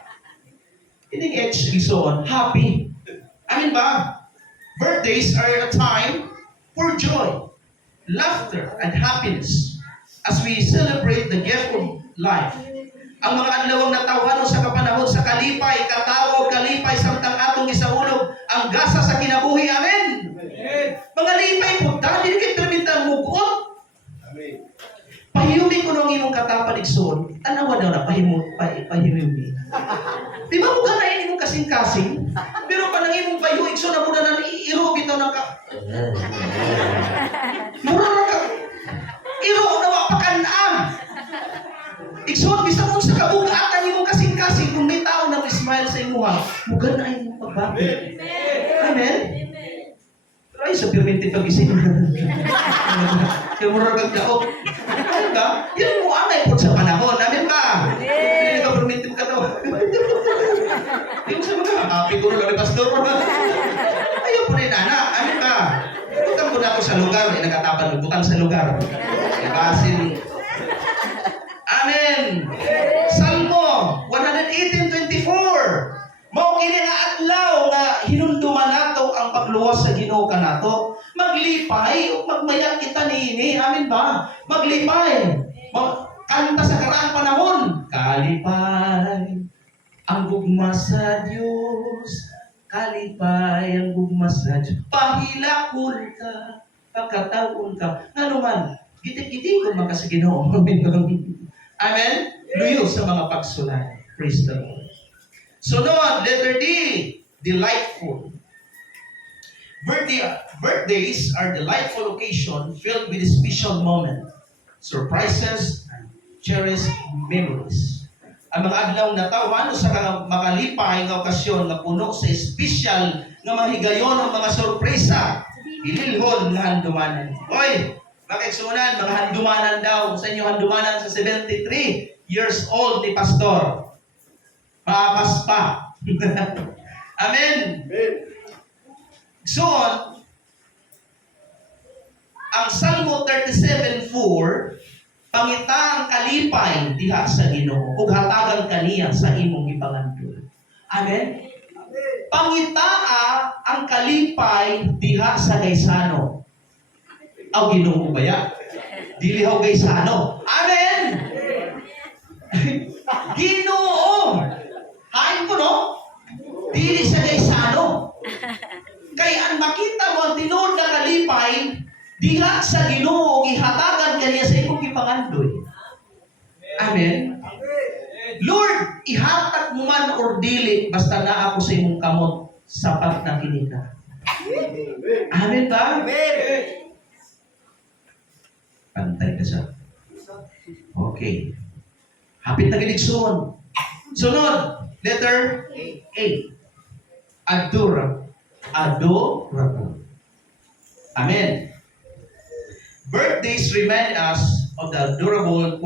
Ining each sunod. Happy. Amen ba? Birthdays are a time for joy, laughter, and happiness as we celebrate the gift of life. Ang mga adlawang natawhanon sa kapanahon sa kalipay, katawag, kalipay, samtang atong isaulog, ang gasa sa kinabuhi. Amen? Amen. Mga lipay po, dahil kayo permitang mugot. Amen. Pahiyumi ko nung imong katapaligson, tanawa daw na pahiyumi. Di ba mo ganayin imong kasing-kasing? Pero pa nang imong pahiyuigson na muna na iiro bitaw ng ka... Mura na ka... Iro na wapakan-am. Igsoon, bisa mo sa kabugatan imong kasing-kasing kung may tao na smile sa imuha, mugan na imong pagbago. Amen? Pero ay, sa perminti pag-isip. Kaya mura kang daog. Ano ka? Yan mo anay po sa panahon. Amen ba? Hindi ka perminti mo katawa. Hindi mo sa mga happy ko lang ni Pastor. Ayaw po rin anak. Amen ba? Butang po na ako sa lugar. May nagkatapan. Butang sa lugar. Ibasin. Amen. Salmo 118:24. Mao kini nga adlaw nga hinumduman nato ang pagluwas sa Ginoo kanato. Maglipay ug magmayag kita niini. Amen ba? Maglipay. Kanta sa karaang panahon. Kalipay ang gugma sa Dios. Kalipay ang gugma sa Dios. Pahilakon ka, pagkataon ka. Ngano man, gitik-gitik ko man ka sa Ginoo. Amen? Luyo sa mga pagsulay. Praise the Lord. Sunod, letter D, delightful. Birthdays are delightful occasion filled with special moments, surprises, and cherished memories. Ang mga adlaw na tawhan sa makalipay nga okasyon nga puno sa espesyal nga mahigayon ang mga sorpresa, ililhon nga handumanan. Oy, makiksunan, mga handumanan daw. Sa inyo handumanan sa 73 years old ni Pastor. Papas pa. Amen. Amen. So, ang Salmo 37:4, pangitang kalipay diha sa Ginoo ug hatagan kaniya sa imong gipangandul. Amen. Pangitaa ang kalipay diha sa gaysano. Aw Ginoo baya? Dili ho gaysano. Amen. Ginoo. Hain ko no? Dili sa gaysano. Kay ang makita mo ang tinuod na kalipay Diha sa Ginoo gihatagan kaniya sa imong gipangandoy. Amen. Lord, ihatag mo man or dili basta naa ako sa imong kamot, sapat na kini ka. Amen ba? Amen. Pantay ka siya. Okay. Hapit na giligsoon. Sunod, letter A. Adorable. Amen. Birthdays remind us of the adorable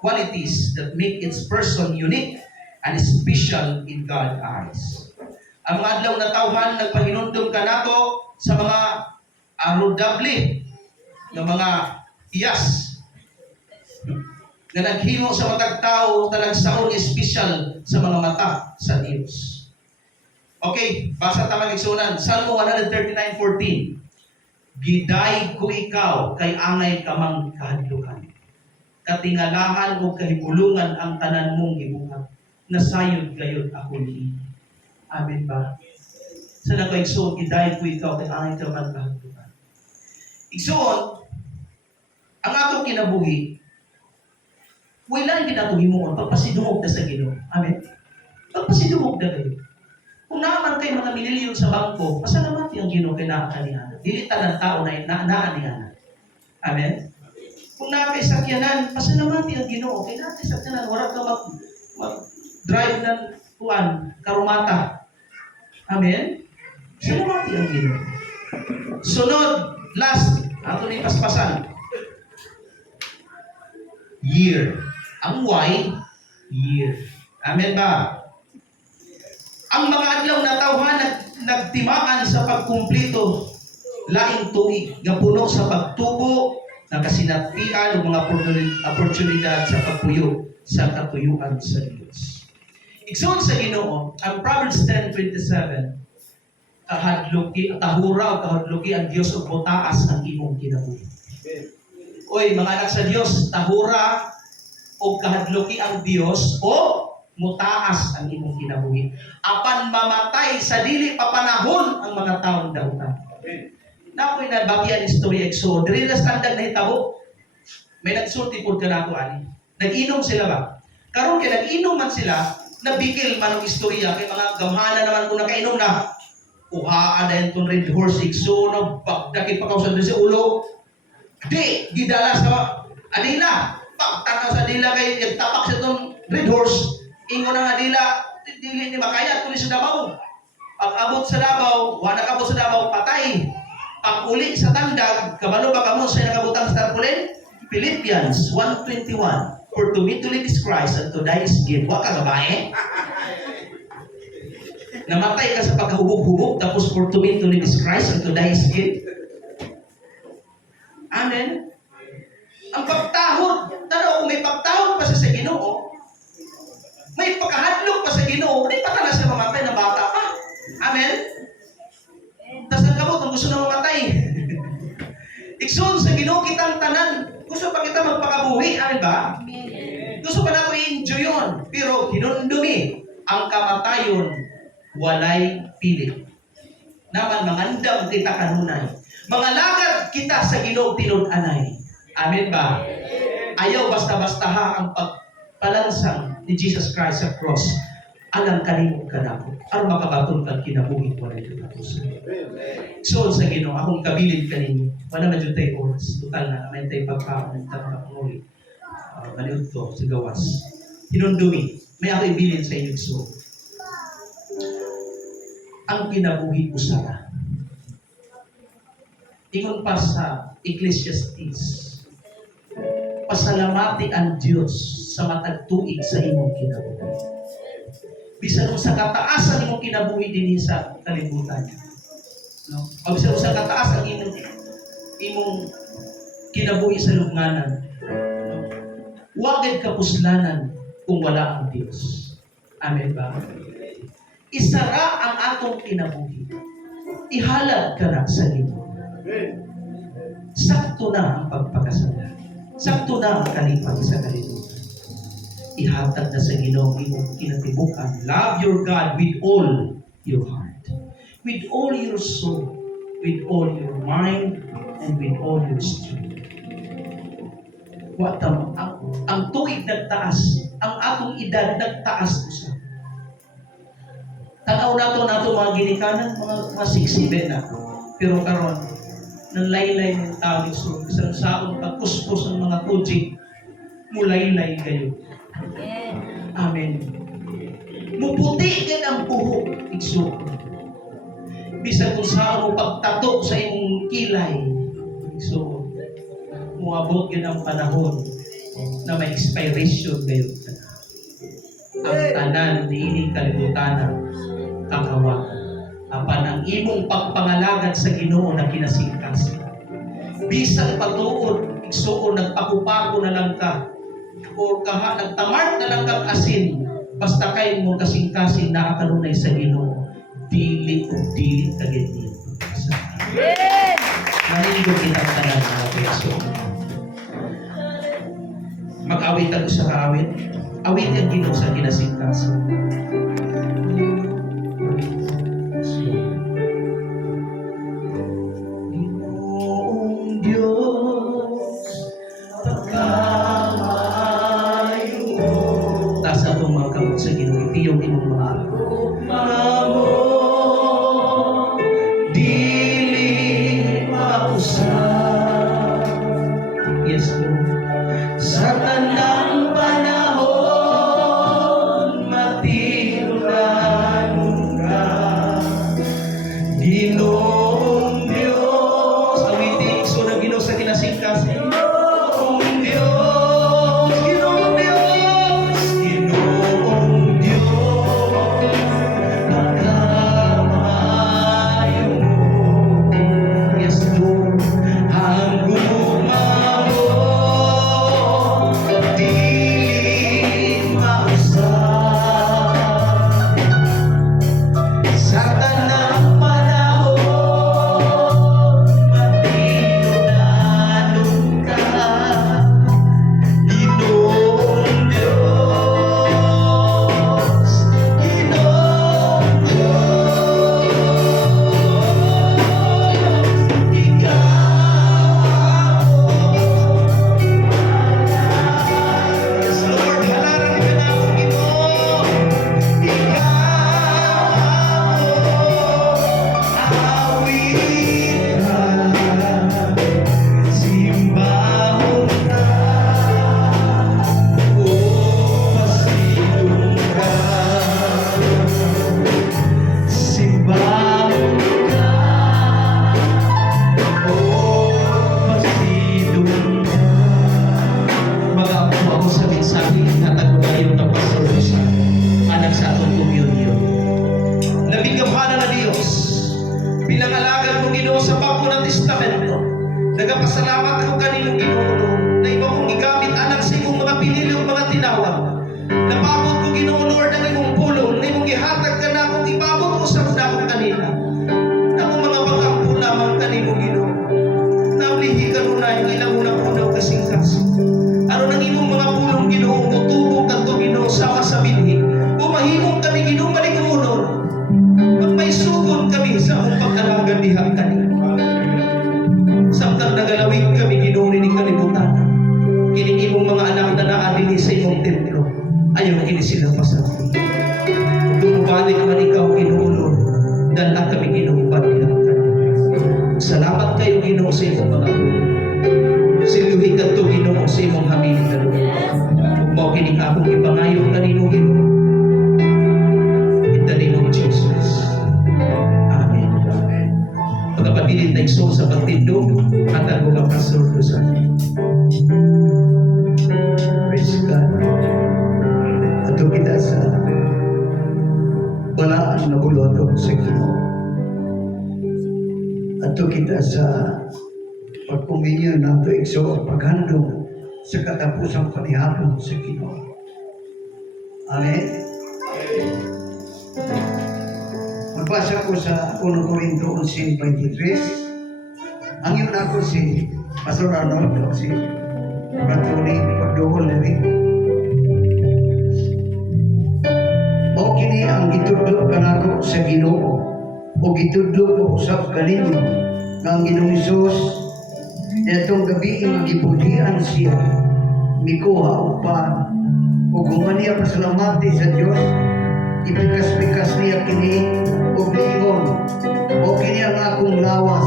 qualities that make its person unique and special in God's eyes. Ang mga adlaw na tawhan nagpahinumdum ka nato sa mga adorable ng mga iyas na naghimo sa matag tao talagsaon special sa mga mata sa Dios. Okay, basa ta magigsunan. Salmo 139:14. Giday ko ikaw kay angay kamang kahadlukan. Katingalahan o kahibulungan ang tanan mong gibuhat. Nasayod gayud ako ni. Amen ba? Sa nakaigsoon, giday ko ikaw kay angay kamang kahadlukan. Igsoon, ang atong kinabuhi, wala yung ginatong himuon, pagpasidungog na sa Ginoo. Amen? Pagpasidungog na kayo. Kung naman kayo mga mililyon sa bangko, pasalamat yung Ginoo kay nakakanihan. Dilitan ng tao na naanihan. Amen? Kung nakakay sakyanan, pasalamat yung Ginoo kay nakakay sakyanan. Wala ka mag-drive ng karumata. Amen? Salamat yung Ginoo. Sunod, last, ato ni paspasan. Year. Ang Y, year. Amen ba? Ang mga adlaw na tawhan nagtimaan sa pagkumplito laing tuig nga puno sa pagtubo ng kasinatian ug mga oportunidad sa pagpuyo sa katuyuan sa Dios. Igsoon sa Ginoo, ang Proverbs 10:27, kahadluki tahura o kahadluki ang Dios ug motaas ang imong kinabuhi. Oy, mga anak sa Dios, tahura o kahadluki ang Dios o mutaas ang imong kinabuhi. Apan mamatay sa dili pa panahon ang mga taong dautan. Nakoy nabagyan istorya so diri na standard na hitabo. May nagsulti pud kanato ani. Nag-inom sila ba? Karon kay nag-inom man sila, nabikil man ang istorya kay mga gamhana naman kung nakainom na. Uhaan na yung red horse so nagdakit pa kausan sa ulo. Di gidala sa adila. Pagtanaw sa adila kay nagtapak sa itong red horse. Ingon ang adila, dili ni makaya kundi sa Davao. Pag abot sa Davao, wala kabot sa Davao, patay. Pag uli sa tandag, kabalo ba kamo sa nakabutang sa tarpaulin? Philippians 1:21. For to me to live is Christ and to die is gain. Wa ka gabae? Namatay ka sa paghubog-hubog, tapos for to me to live is Christ and to die is gain. Amen? Ang pagtahod, tanaw kung may pagtahod pa sa Ginoo, may pagkahadlok pa sa Ginoo, hindi pa ka na siya mamatay na bata pa. Amen? Tapos nagkabot, kung gusto na mamatay. Iksun sa Ginoo kitang tanan, gusto pa kita magpakabuhi, amen ba? Gusto pa nato i-enjoy yun. Pero hinundumi, ang kamatayon, walay pilit. Naman mangandam kita kanunay. Mga lagad kita sa Ginoo tinud-anay. Amen ba? Ayaw basta-basta ha ang pagpalansang ni Jesus Christ sa cross. Alang kanimo kadako. Aron makabaton kang kinabuhi ko na ito tapos. So sa Ginoo, akong kabilin kanimo. Wala na dyan tayo oras. Total na, may tayo pagkaon ng panguli. Maniod to, sa gawas. Hinundumi. May ako ibilin sa inyo. So, ang kinabuhi ko sana. Ingon pa sa Ecclesiastes, pasalamati ang Diyos sa matagtuig sa imong kinabuhi. Bisan sa kataasan imong kinabuhi din sa kalibutan. No? O bisan sa kataas ang imong kinabuhi sa lugnanan. No? Wagad kapuslanan kung wala ang Diyos. Amen ba? Isara ang atong kinabuhi. Ihalad ka na sa Ginoo. Sakto na ang pagpakasala. Sakto na ang kalipat sa kalibutan. Ihatag na sa Ginoo imong kinatibukan. Love your God with all your heart, with all your soul, with all your mind, and with all your strength. Ang tuig nagtaas, ang atong edad nagtaas usa. Tanaw nato mga ginikanan, mga 60 na. Pero karon nang laylay ng tao so isang saon pagkuspos ang mga tujig, mulaylay kayo. Amen. Amen. Muputi kan ang buhok, igsoon. Bisan kung saan mo pagtato sa imong kilay, igsoon. Muabot yun ang panahon na may expiration kayo. Ang tanan ni ining kalibutan kakawakan. Apan ang imong pagpangalagad sa Ginoo na kinasingkas. Bisan patuod, igsoon, nagpakupako na lang ka, o nagtamart na lang kang asin, basta kayo mo kasing-kasing nakakanunay sa Ginoo, dili o dili kagiti. Amen. Narinig kitang tanan na beso. Mag-awit ako sa kaawit. Awit ang Ginoo sa kinasingkas. Ginoong Diyos, pagkamayo mo. Taas na itong mga kamot sa Ginoo, ipiyong imong mga mo, dili mausap. Yes, Lord. Sa tanang panahon, matinunan ka. Ginoong Diyos, awitin, so na Ginoo sa kinasingkas. Ginoong Diyos, Ginoong Diyos, Ginoong Diyos, pagkamayo mo. Yes, Lord, ang gumuma mo, di mausap. Sa tanang panahon, matinunan ka. Ginoong Diyos, Ginoong Diyos, yes, Lord, halaran ka na akong Ginoo. Awit ka, simbahon ka, o pasilong ka. Simbahon ka, o pasilong ka. Mga ako sa mensahe, hatag ko kayo ng pastor sa anak sa atong communion. Nabigkapanan na Diyos, bilang alagad mong Ginoo sa Bago ng Testamento, nagapasalamat ako kanimong Ginoo na imo kong igamit anak sa imong mga pinilong mga tinawag. Napabot ko Ginoo Lord ang imong pulong, na imong gihatag ka na akong ipabot ko sa akong kanila. Na akong mga pagkampo lamang kanimong Ginoo. Nablihi ka nun na yung ilang unang-unaw kasingkas. Ano nang imong mga pulong Ginoo, mutubog ka to Ginoo sama sa binhi. Umahimong kami Ginoo maligumunod. Pag may sugod kami sa akong pagkalagan diha kanina. Samtang nagalawig kami Ginoo ni kalibutan. Kining imong mga anak na naadili sa imong templo. Ayaw na kini sila pasabi. Dumubalik man ikaw Ginoo Lord. Dala kami Ginoo diha kanina. Salamat kayo Ginoo sa imong mga pulong. Siluhin ka to Ginoo sa imong hamilin na Lord. Kung mao kining akong ipangayo kanino Ginoo. In the name of Jesus. Amen. Pagkapatilit na iso sa pagtindog at ang mga pastor ko sa atin. Praise God. Ato kita sa wala ang nabuloto sa Ginoo. Ato kita sa pagkuminyo nato igso paghandong sa katapusang panihapon sa Ginoo. Amen. Magbasa ko sa 1 Corinto 11:23. Ang yun ako si Pastor Arnold, si Patroni Pagdohol na rin. O kini ang gitudlo ka nako sa Ginoo o gitudlo ko usap kaninyo nga ang Ginoong Hesus Itong gabi magibudian siya, mikuha upa, o gumaniya pasalamati sa Diyos, ipikas-pikas niya kini, o biingon, o kini ang akong lawas,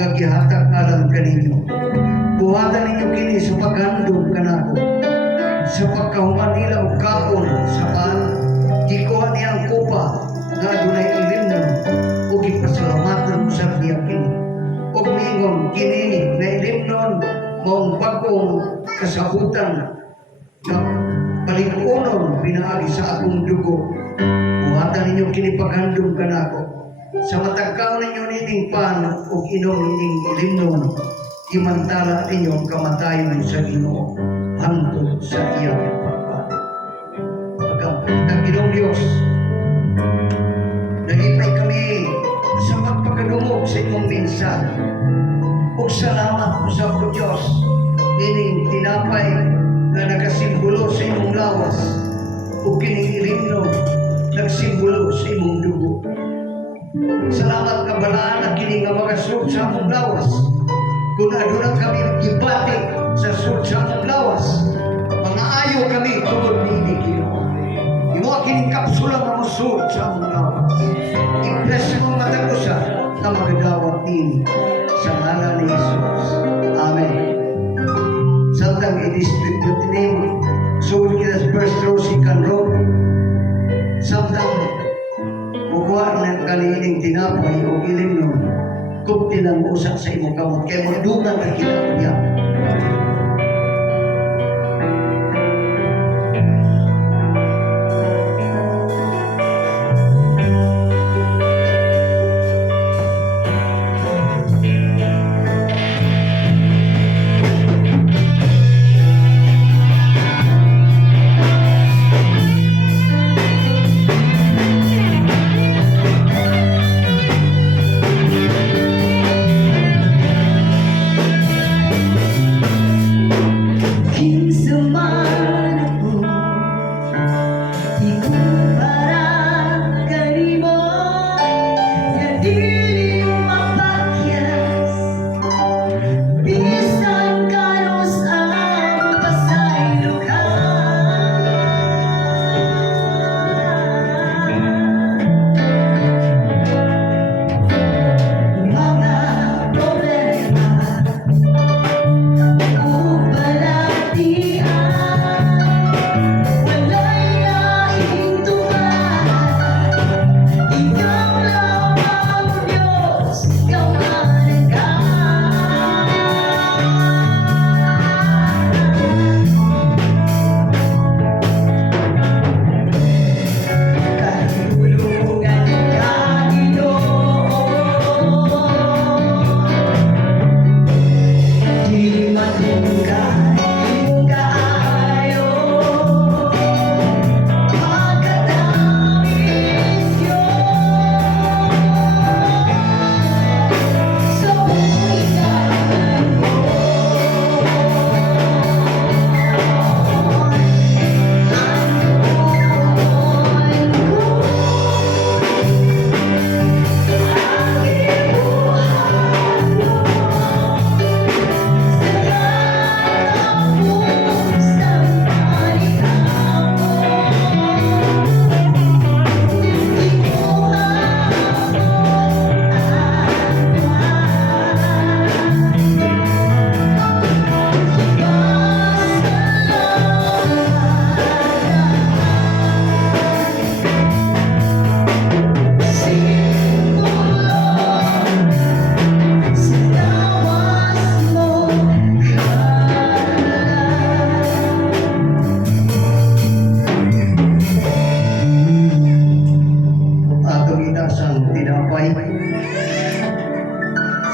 nga gihatag alam kaninyo. Buhatan ninyo kini sa paghandog kanako, sa pagkahuman nila o kaon sa paan, ikuha niya ang kupa, nga adunay ilimnon, o gipasalamatan mo sa niya kini. O mingon kini na ilimnon maong bagong kasabutan na palikunon pinaagi sa akong dugo. Buhatan ninyo kini paghandong kanako. Sa matagkaw ninyo nining pan o inom nining ilimnon, imantala ninyo ang kamatayon sa Ginoo hangtod sa iyang pagbalik. Pagkampitang Ginoong Diyos, nalipay kami sa pagpakadumog sa inyong mensahe. O salamat po sa po Diyos, nining tinapay na nakasimbolo sa inyong lawas, o kining ilimno, nagsimbolo sa inyong dugo. Salamat nga balaan na kining nga mga suot sa among lawas, kung adunang kami gibatik sa suot sa among lawas, mga ayo kami tungod ni Ginoo. Imo kining kapsula nga musuot sa among lawas. I-bless mo matagusa na magdawat din sa ngalan ni Jesus. Amen. Sometimes it is the name, so we can first row, second row. Sometimes bukuha ng kanining tinapay o ilim nun, kung tinangusak sa imong kamot, kaya magdugan na kita niya.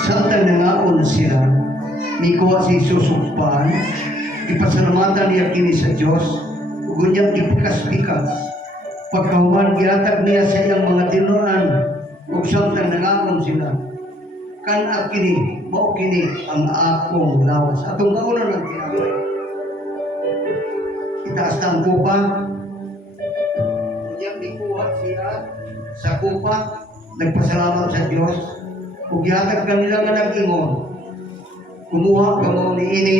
Samtang nangaon sila, mikuha si susukpan, ipasalamatan niya kini sa Diyos, gunyang ipikas-pikas. Pagkahuman, gihatag niya sa iyang mga tinuran, ug samtang nangaon sila, kan kini, mao kini ang akong lawas. Atong kauna ng tinapay. Itaas ng kupa, gunyang ikuha siya sa kupa, nagpasalamat sa Diyos, ug gihatag kanila nga nag-ingon, kumuha ka mo ni ini,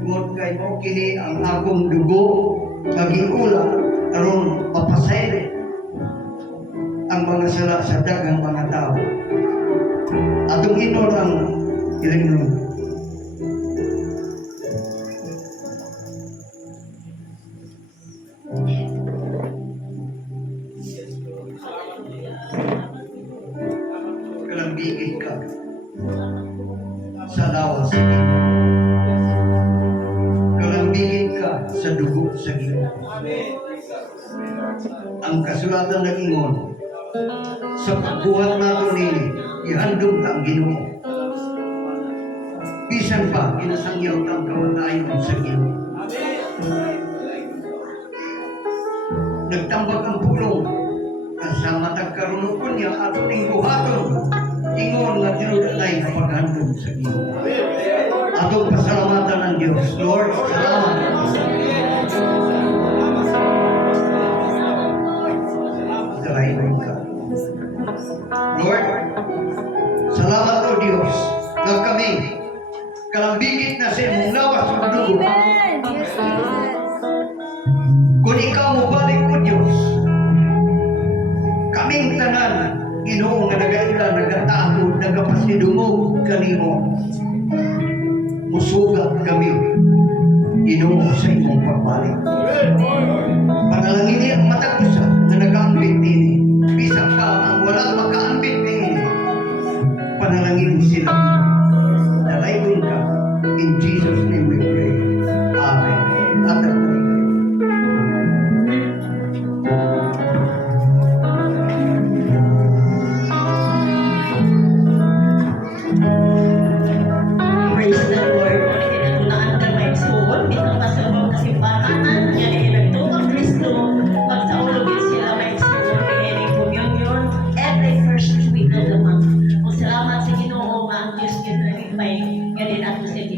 tungod kay mo kini ang akong dugo, magiula, aron mapasayre ang mga sala sa daghang mga tao. Atong inon ang ilingnon. Kalambigin ka sa lawas sa Ginoo. Kalambigin ka sa dugo sa Ginoo. Ang kasulatan ng ingon, sa pagbuhat nato nini, ihandog ta ang Ginoo. Bisan pa, kinasangyaw ta ang kamatayon sa Ginoo. Nagtambag ang pulong, kasama tagkarunukon niya ato ning buhaton, ingon nga dinudalay na paghandog sa Ginoo. Atong pasalamatan ng Diyos. Lord, salamat. Dalayan ka. Lord, salamat o Diyos na kami kalambigit na sa imong lawas ng dugo. Amen. Yes, Jesus. Kung ikaw mo balik o Diyos, kaming tanan, Ginoo nga nagaila, nagatago, nagapasidungog kanimo. Musugat kami, Ginoo sa imong pagbalik. Panalangin ang matag usa na nag-aambit din. Bisang pa ang walang makaambit din. Panalangin mo sila. Dalaybon ka. In Jesus' name we